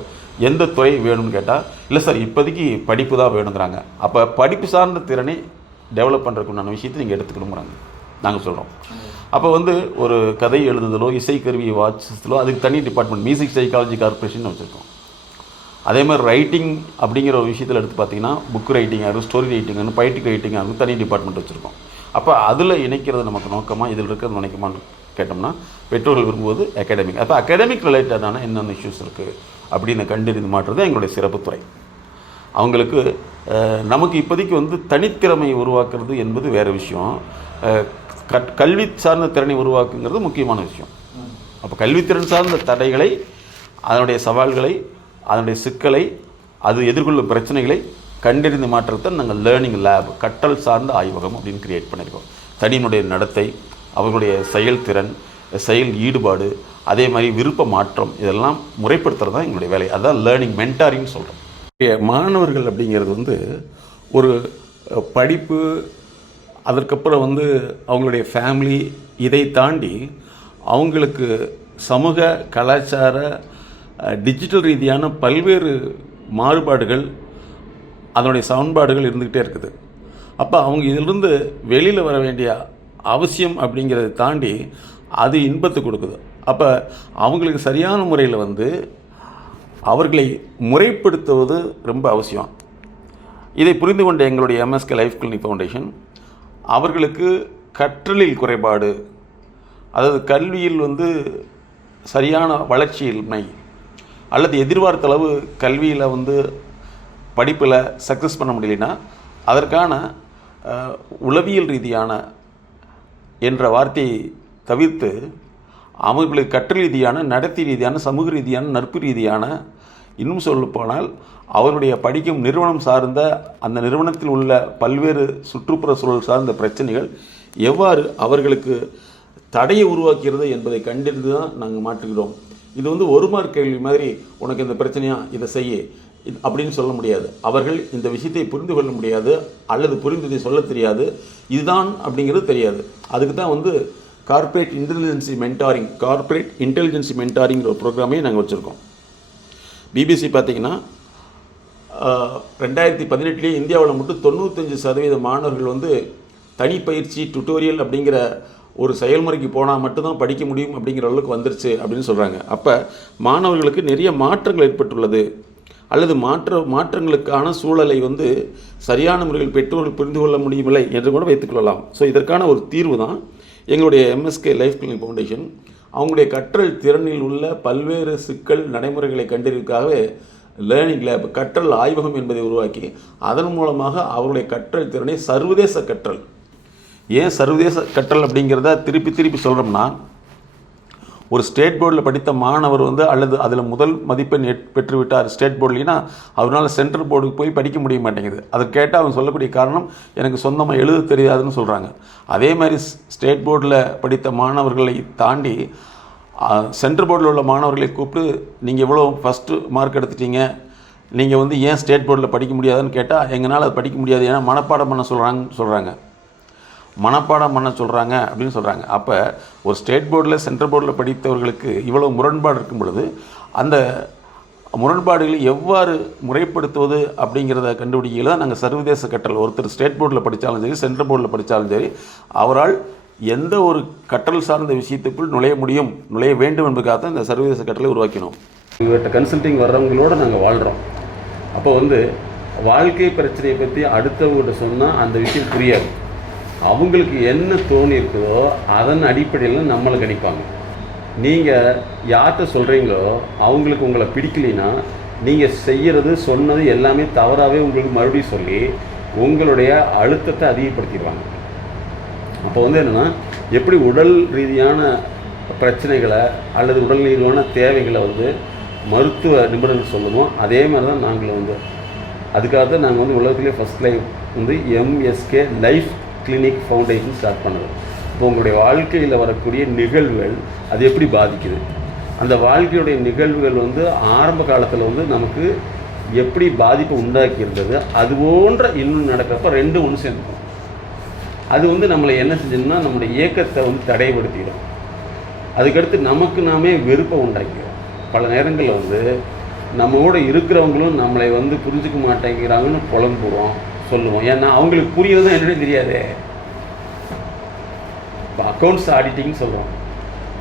எந்த துறை வேணும்னு கேட்டால், இல்லை சார் இப்போதைக்கு படிப்பு தான் வேணுங்கிறாங்க. அப்போ படிப்பு சார்ந்த திறனை டெவலப் பண்ணுறதுக்குண்டான விஷயத்தை நீங்கள் எடுத்துக்கணுங்கிறாங்க நாங்கள் சொல்கிறோம். அப்போ வந்து ஒரு கதை எழுதுதலோ இசைக்கருவியை வாசித்தலோ அதுக்கு தனி டிபார்ட்மெண்ட் மியூசிக் சைக்காலஜி கார்ப்பரேஷன் வச்சுருக்கோம். அதே மாதிரி ரைட்டிங் அப்படிங்கிற ஒரு விஷயத்தில் எடுத்து பார்த்தீங்கன்னா, புக் ரைட்டிங்காக இருக்கும், ஸ்டோரி ரைட்டிங்காக, பைட்டிக் ரைட்டிங்காக இருக்கும், தனி டிபார்ட்மெண்ட் வச்சுருக்கோம். அப்போ அதில் இணைக்கிறது நமக்கு நோக்கமாக, இதில் இருக்கிறது நினைக்கமான்னு கேட்டோம்னா பெற்றோர்கள் விரும்புவது அகாடமிக். அப்போ அகாடமிக் ரிலேட்டடான என்னென்ன இஷ்யூஸ் இருக்குது அப்படின்னு கண்டறிந்து மாற்றுறது எங்களுடைய சிறப்புத்துறை. அவங்களுக்கு நமக்கு இப்போதைக்கு வந்து தனித்திறமை உருவாக்குறது என்பது வேறு விஷயம், கல்வி சார்ந்த திறனை உருவாக்குங்கிறது முக்கியமான விஷயம். அப்போ கல்வித்திறன் சார்ந்த தடைகளை, அதனுடைய சவால்களை, அதனுடைய சிக்கலை, அது எதிர்கொள்ளும் பிரச்சனைகளை கண்டறிந்து மாற்றத்தை நாங்கள் லேர்னிங் லேப், கற்றல் சார்ந்த ஆய்வகம் அப்படின்னு கிரியேட் பண்ணியிருக்கோம். தனியினுடைய நடத்தை, அவர்களுடைய செயல்திறன், செயல் ஈடுபாடு, அதே மாதிரி விருப்ப மாற்றம், இதெல்லாம் முறைப்படுத்துறது தான் எங்களுடைய வேலை. அதுதான் லேர்னிங் மென்டாரிங்னு சொல்கிறோம். மாணவர்கள் அப்படிங்கிறது வந்து ஒரு படிப்பு, அதற்கப்புறம் வந்து அவங்களுடைய ஃபேமிலி, இதை தாண்டி அவங்களுக்கு சமூக, கலாச்சார, டிஜிட்டல் ரீதியான பல்வேறு மாறுபாடுகள், அதனுடைய சமன்பாடுகள் இருந்துக்கிட்டே இருக்குது. அப்போ அவங்க இதிலிருந்து வெளியில் வர வேண்டிய அவசியம் அப்படிங்கிறத தாண்டி அது இன்பத்தை கொடுக்குது. அப்போ அவங்களுக்கு சரியான முறையில் வந்து அவர்களை முறைப்படுத்துவது ரொம்ப அவசியம். இதை புரிந்து கொண்ட எங்களுடைய எம்எஸ்கே லைஃப் கிளினிக் ஃபவுண்டேஷன் அவர்களுக்கு கற்றலில் குறைபாடு, அதாவது கல்வியில் வந்து சரியான வளர்ச்சியின்மை, அல்லது எதிர்பார்த்த அளவு கல்வியில் வந்து படிப்பில் சக்ஸஸ் பண்ண முடியலனா அதற்கான உளவியல் ரீதியான என்ற வார்த்தையை தவிர்த்து அவர்களுக்கு கற்றல் ரீதியான, நடத்தை ரீதியான, சமூக ரீதியான, நட்பு ரீதியான, இன்னும் சொல்லப்போனால் அவருடைய படிக்கும் நிறுவனம் சார்ந்த அந்த நிறுவனத்தில் உள்ள பல்வேறு சுற்றுப்புற சூழல் சார்ந்த பிரச்சனைகள் எவ்வாறு அவர்களுக்கு தடையை உருவாக்கிறது என்பதை கண்டறிந்து தான் நாங்கள் மாற்றுகிறோம். இது வந்து ஒரு மார்க் கேள்வி மாதிரி, உனக்கு இந்த பிரச்சனையா, இதை செய்ய அப்படின்னு சொல்ல முடியாது. அவர்கள் இந்த விஷயத்தை புரிந்து கொள்ள முடியாது, அல்லது புரிந்ததை சொல்ல தெரியாது, இதுதான் அப்படிங்கிறது தெரியாது. அதுக்கு தான் வந்து கார்ப்பரேட் இன்டெலிஜென்சி மென்டாரிங்கிற ஒரு ப்ரோக்ராமே நாங்கள் வச்சுருக்கோம். பிபிசி பார்த்திங்கன்னா 2018 இந்தியாவில் மட்டும் 95% மாணவர்கள் வந்து தனிப்பயிற்சி டுட்டோரியல் அப்படிங்கிற ஒரு செயல்முறைக்கு போனால் மட்டும்தான் படிக்க முடியும் அப்படிங்கிற அளவுக்கு வந்துருச்சு அப்படின்னு சொல்கிறாங்க. அப்போ மாணவர்களுக்கு நிறைய மாற்றங்கள் ஏற்பட்டுள்ளது, அல்லது மாற்றங்களுக்கான சூழலை வந்து சரியான முறையில் பெற்றோர்கள் புரிந்து கொள்ள முடியவில்லை என்று கூட வைத்துக்கொள்ளலாம். ஸோ இதற்கான ஒரு தீர்வு தான் எங்களுடைய எம்எஸ்கே லைஃப் கிளினிக் ஃபவுண்டேஷன் அவங்களுடைய கற்றல் திறனில் உள்ள பல்வேறு சிக்கல் நடைமுறைகளை கண்டறிவதற்காகவே லேர்னிங் லேப், கற்றல் ஆய்வகம் என்பதை உருவாக்கி அதன் மூலமாக அவருடைய கற்றல் திறனை சர்வதேச கற்றல். ஏன் சர்வதேச கற்றல் அப்படிங்கிறத திருப்பி சொல்கிறோம்னா, ஒரு ஸ்டேட் போர்டில் படித்த மாணவர் வந்து அல்லது அதில் முதல் மதிப்பெண் பெற்றுவிட்டார் ஸ்டேட் போர்ட்லேனா அவரால் சென்ட்ரல் போர்டுக்கு போய் படிக்க முடிய மாட்டேங்குது. அதை கேட்டால் அவன் சொல்லக்கூடிய காரணம் எனக்கு சொந்தமாக எழுத தெரியாதுன்னு சொல்கிறாங்க. அதே மாதிரி ஸ்டேட் போர்டில் படித்த மாணவர்களை தாண்டி சென்ட்ரல் போர்டில் உள்ள மாணவர்களை கூப்பிட்டு நீங்கள் எவ்வளோ ஃபஸ்ட்டு மார்க் எடுத்துட்டீங்க, நீங்கள் வந்து ஏன் ஸ்டேட் போர்டில் படிக்க முடியாதுன்னு கேட்டால் எங்களால் அது படிக்க முடியாது, ஏன்னா மனப்பாடம் பண்ண சொல்கிறாங்க மனப்பாடம் பண்ண சொல்கிறாங்க அப்படின்னு சொல்கிறாங்க. அப்போ ஒரு ஸ்டேட் போர்டில் சென்ட்ரல் போர்டில் படித்தவர்களுக்கு இவ்வளோ முரண்பாடு இருக்கும் பொழுது அந்த முரண்பாடுகளை எவ்வாறு முறைப்படுத்துவது அப்படிங்கிறத கண்டுபிடிக்கல தான் நாங்கள் சர்வதேச கற்றல். ஒருத்தர் ஸ்டேட் போர்டில் படித்தாலும் சரி, சென்ட்ரல் போர்டில் படித்தாலும் சரி, அவரால் எந்த ஒரு கற்றல் சார்ந்த விஷயத்துக்குள் நுழைய வேண்டும் என்பதுக்காக தான் இந்த சர்வதேச கற்றலை உருவாக்கினோம். இவர்கிட்ட கன்சல்டிங் வர்றவங்களோட நாங்கள் வாழ்கிறோம். அப்போ வந்து வாழ்க்கை பிரச்சனையை பற்றி அடுத்தவங்ககிட்ட சொன்னால் அந்த விஷயம் புரியாது. அவங்களுக்கு என்ன தோணி இருக்குதோ அதன் அடிப்படையில் நம்மளை கணிப்பாங்க. நீங்கள் யார்கிட்ட சொல்கிறீங்களோ அவங்களுக்கு உங்களை பிடிக்கலைன்னா நீங்கள் செய்கிறது சொன்னது எல்லாமே தவறாகவே உங்களுக்கு மறுபடியும் சொல்லி உங்களுடைய அழுத்தத்தை அதிகப்படுத்திடுவாங்க. அப்போ வந்து என்னென்னா, எப்படி உடல் ரீதியான பிரச்சனைகளை அல்லது உடல் ரீதியான தேவைகளை வந்து மருத்துவ நிபுணர்கள் சொல்லுமோ அதே மாதிரி தான் நாங்களும் வந்து அதுக்காக தான் நாங்கள் வந்து உலகத்திலே ஃபஸ்ட் லைஃப் வந்து MSK life clinic foundation start பண்ணுது. இப்போ உங்களுடைய வாழ்க்கையில் வரக்கூடிய நிகழ்வுகள் அது எப்படி பாதிக்குது, அந்த வாழ்க்கையுடைய நிகழ்வுகள் வந்து ஆரம்ப காலத்தில் வந்து நமக்கு எப்படி பாதிப்பை உண்டாக்கி இருந்தது, அது போன்ற இன்னும் நடக்கிறப்ப ரெண்டும் ஒன்று சேர்ந்துக்கும். அது வந்து நம்மளை என்ன செஞ்சோம்னா நம்மளுடைய இயக்கத்தை வந்து தடைப்படுத்திடும். அதுக்கடுத்து நமக்கு நாமே வெறுப்பை உண்டாக்கிடும். பல நேரங்களில் வந்து நம்மளோட இருக்கிறவங்களும் நம்மளை வந்து புரிஞ்சுக்க மாட்டேங்கிறாங்கன்னு புலம்புவோம், சொல்லுவோம். ஏன்னா அவங்களுக்கு புரியறதும் என்னன்னு தெரியாது. இப்போ அக்கௌண்ட்ஸ் ஆடிட்டிங்னு சொல்கிறோம்.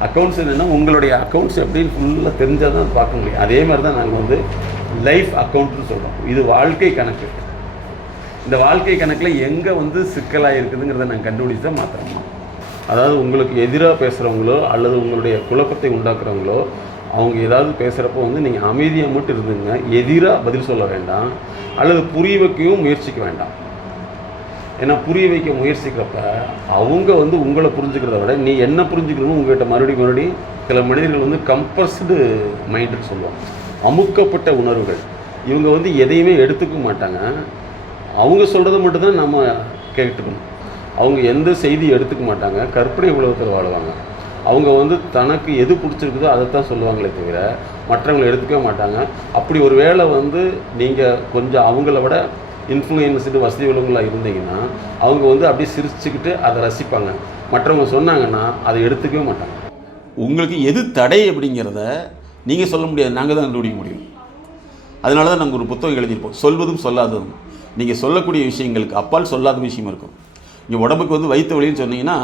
அக்கௌண்ட்ஸ் என்னென்னா உங்களுடைய அக்கௌண்ட்ஸ் எப்படின்னு ஃபுல்லாக தெரிஞ்சால் தான் பார்க்க முடியும். அதே மாதிரி தான் நாங்கள் வந்து லைஃப் அக்கௌண்ட்னு சொல்கிறோம். இது வாழ்க்கை கணக்கு. இந்த வாழ்க்கை கணக்கில் எங்கே வந்து சிக்கலாக இருக்குதுங்கிறத நாங்கள் கண்டுபிடிச்சி தான் மாற்றுறோம். அதாவது உங்களுக்கு எதிராக பேசுகிறவங்களோ அல்லது உங்களுடைய குழப்பத்தை உண்டாக்குறவங்களோ அவங்க ஏதாவது பேசுகிறப்போ வந்து நீங்கள் அமைதியாக மட்டும் இருந்துங்க. எதிராக பதில் சொல்ல வேண்டாம் அல்லது புரிய வைக்கவும் முயற்சிக்க வேண்டாம். ஏன்னா புரிய வைக்க முயற்சிக்கிறப்ப அவங்க வந்து உங்களை புரிஞ்சுக்கிறத விட நீ என்ன புரிஞ்சுக்கணும் உங்கள்கிட்ட மறுபடியும் சில மனிதர்கள் வந்து கம்பல்ஸ்டு மைண்டுன்னு சொல்லுவாங்க, அமுக்கப்பட்ட உணர்வுகள். இவங்க வந்து எதையுமே எடுத்துக்க மாட்டாங்க. அவங்க சொல்கிறத மட்டும்தான் நம்ம கேட்டுக்கணும். அவங்க எந்த செய்தியும் எடுத்துக்க மாட்டாங்க. கற்பனை உலகத்தில் வாழ்வாங்க. அவங்க வந்து தனக்கு எது பிடிச்சிருக்குதோ அதைத்தான் சொல்லுவாங்களே தவிர மற்றவங்களை எடுத்துக்கவே மாட்டாங்க. அப்படி ஒரு வேளை வந்து நீங்கள் கொஞ்சம் அவங்கள விட இன்ஃப்ளூயன்ஸ்டு வசதி உள்ளவங்களாக இருந்தீங்கன்னா அவங்க வந்து அப்படியே சிரிச்சுக்கிட்டு அதை ரசிப்பாங்க. மற்றவங்க சொன்னாங்கன்னா அதை எடுத்துக்கவே மாட்டாங்க. உங்களுக்கு எது தடை அப்படிங்கிறத நீங்கள் சொல்ல முடியாது, நாங்கள் தான் கண்டுபிடிக்க முடியும். அதனால தான் நாங்கள் ஒரு புத்தகம் எழுதியிருப்போம், சொல்வதும் சொல்லாததும். நீங்கள் சொல்லக்கூடிய விஷயங்களுக்கு அப்பால் சொல்லாத விஷயம் இருக்கும். இங்கே உடம்புக்கு வந்து வயிற்று வலின்னு சொன்னீங்கன்னா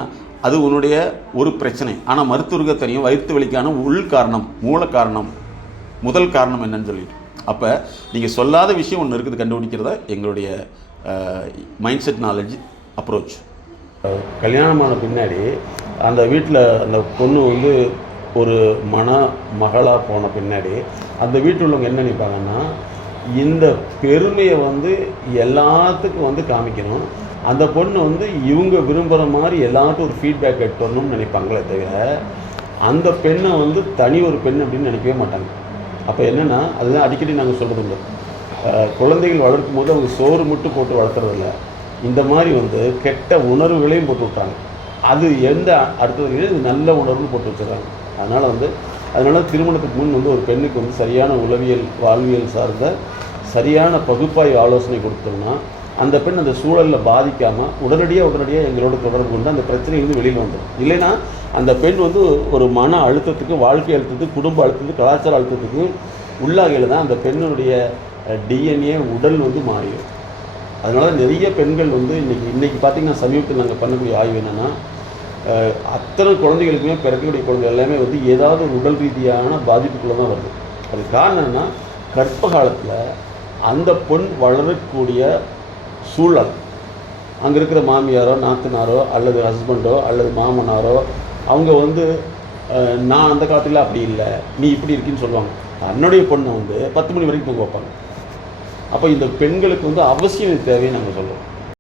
அது உன்னுடைய ஒரு பிரச்சனை. ஆனால் மருத்துவருக்கு தெரியும் வயிற்று வலிக்கான உள் காரணம், மூல காரணம், முதல் காரணம் என்னன்னு சொல்லிட்டு. அப்போ நீங்கள் சொல்லாத விஷயம் ஒன்று இருக்குது கண்டுபிடிக்கிறத எங்களுடைய மைண்ட் செட் நாலேஜ் அப்ரோச். கல்யாணமான பின்னாடி அந்த வீட்டில் அந்த பொண்ணு வந்து ஒரு மகளாக போன பின்னாடி அந்த வீட்டில் உள்ளவங்க என்ன நினைப்பாங்கன்னா, இந்த பெருமையை வந்து எல்லாத்துக்கும் வந்து காமிக்கணும், அந்த பொண்ணு வந்து இவங்க விரும்புகிற மாதிரி எல்லாத்துக்கும் ஒரு ஃபீட்பேக் எடுத்து வரணும்னு நினைப்பாங்களே தவிர அந்த பெண்ணை வந்து தனி ஒரு பெண் அப்படின்னு நினைக்கவே மாட்டாங்க. அப்போ என்னென்னா, அதுதான் அடிக்கடி நாங்கள் சொல்கிறது இல்லை, குழந்தைகள் வளர்க்கும் போது அவங்க சோறு மட்டும் போட்டு வளர்த்துறதில்ல, இந்த மாதிரி வந்து கெட்ட உணர்வுகளையும் போட்டு விட்டாங்க. அது எந்த அடுத்தது நல்ல உணர்வு போட்டு வச்சுருக்காங்க. அதனால் திருமணத்துக்கு முன் வந்து ஒரு பெண்ணுக்கு வந்து சரியான உளவியல் வாழ்வியல் சார்ந்த சரியான பகுப்பாய்வு ஆலோசனை கொடுத்தோம்னா அந்த பெண் அந்த சூழலில் பாதிக்காமல் உடனடியாக எங்களோட தொடர்பு கொண்டு அந்த பிரச்சனையிலிருந்து வெளியில் வந்துடும். இல்லைன்னா அந்த பெண் வந்து ஒரு மன அழுத்தத்துக்கு, வாழ்க்கை அழுத்தத்துக்கு, குடும்ப அழுத்தத்துக்கு, கலாச்சார அழுத்தத்துக்கு உள்ளாகையில் தான் அந்த பெண்ணுடைய டிஎன்ஏ உடல் வந்து மாறிடும். அதனால நிறைய பெண்கள் வந்து இன்றைக்கி பார்த்திங்கன்னா சமீபத்தில் நாங்கள் பண்ணக்கூடிய ஆய்வு என்னென்னா, அத்தனை குழந்தைகளுக்குமே பிறக்கக்கூடிய குழந்தைகள் எல்லாமே வந்து ஏதாவது ஒரு உடல் ரீதியான பாதிப்புக்குள்ளே தான் வருது. அதுக்கு காரணம் என்னென்னா, கர்ப்ப காலத்தில் அந்த பொண் வளரக்கூடிய சூழல், அங்கே இருக்கிற மாமியாரோ நாத்தனாரோ அல்லது ஹஸ்பண்டோ அல்லது மாமனாரோ அவங்க வந்து நான் அந்த காலத்தில் அப்படி இல்லை, நீ இப்படி இருக்குன்னு சொல்லுவாங்க. தன்னுடைய பொண்ணை வந்து 10 மணி வரைக்கும் தூங்க வைப்பாங்க. அப்போ இந்த பெண்களுக்கு வந்து அவசியம் தேவைன்னு நாங்கள் சொல்லுவோம்.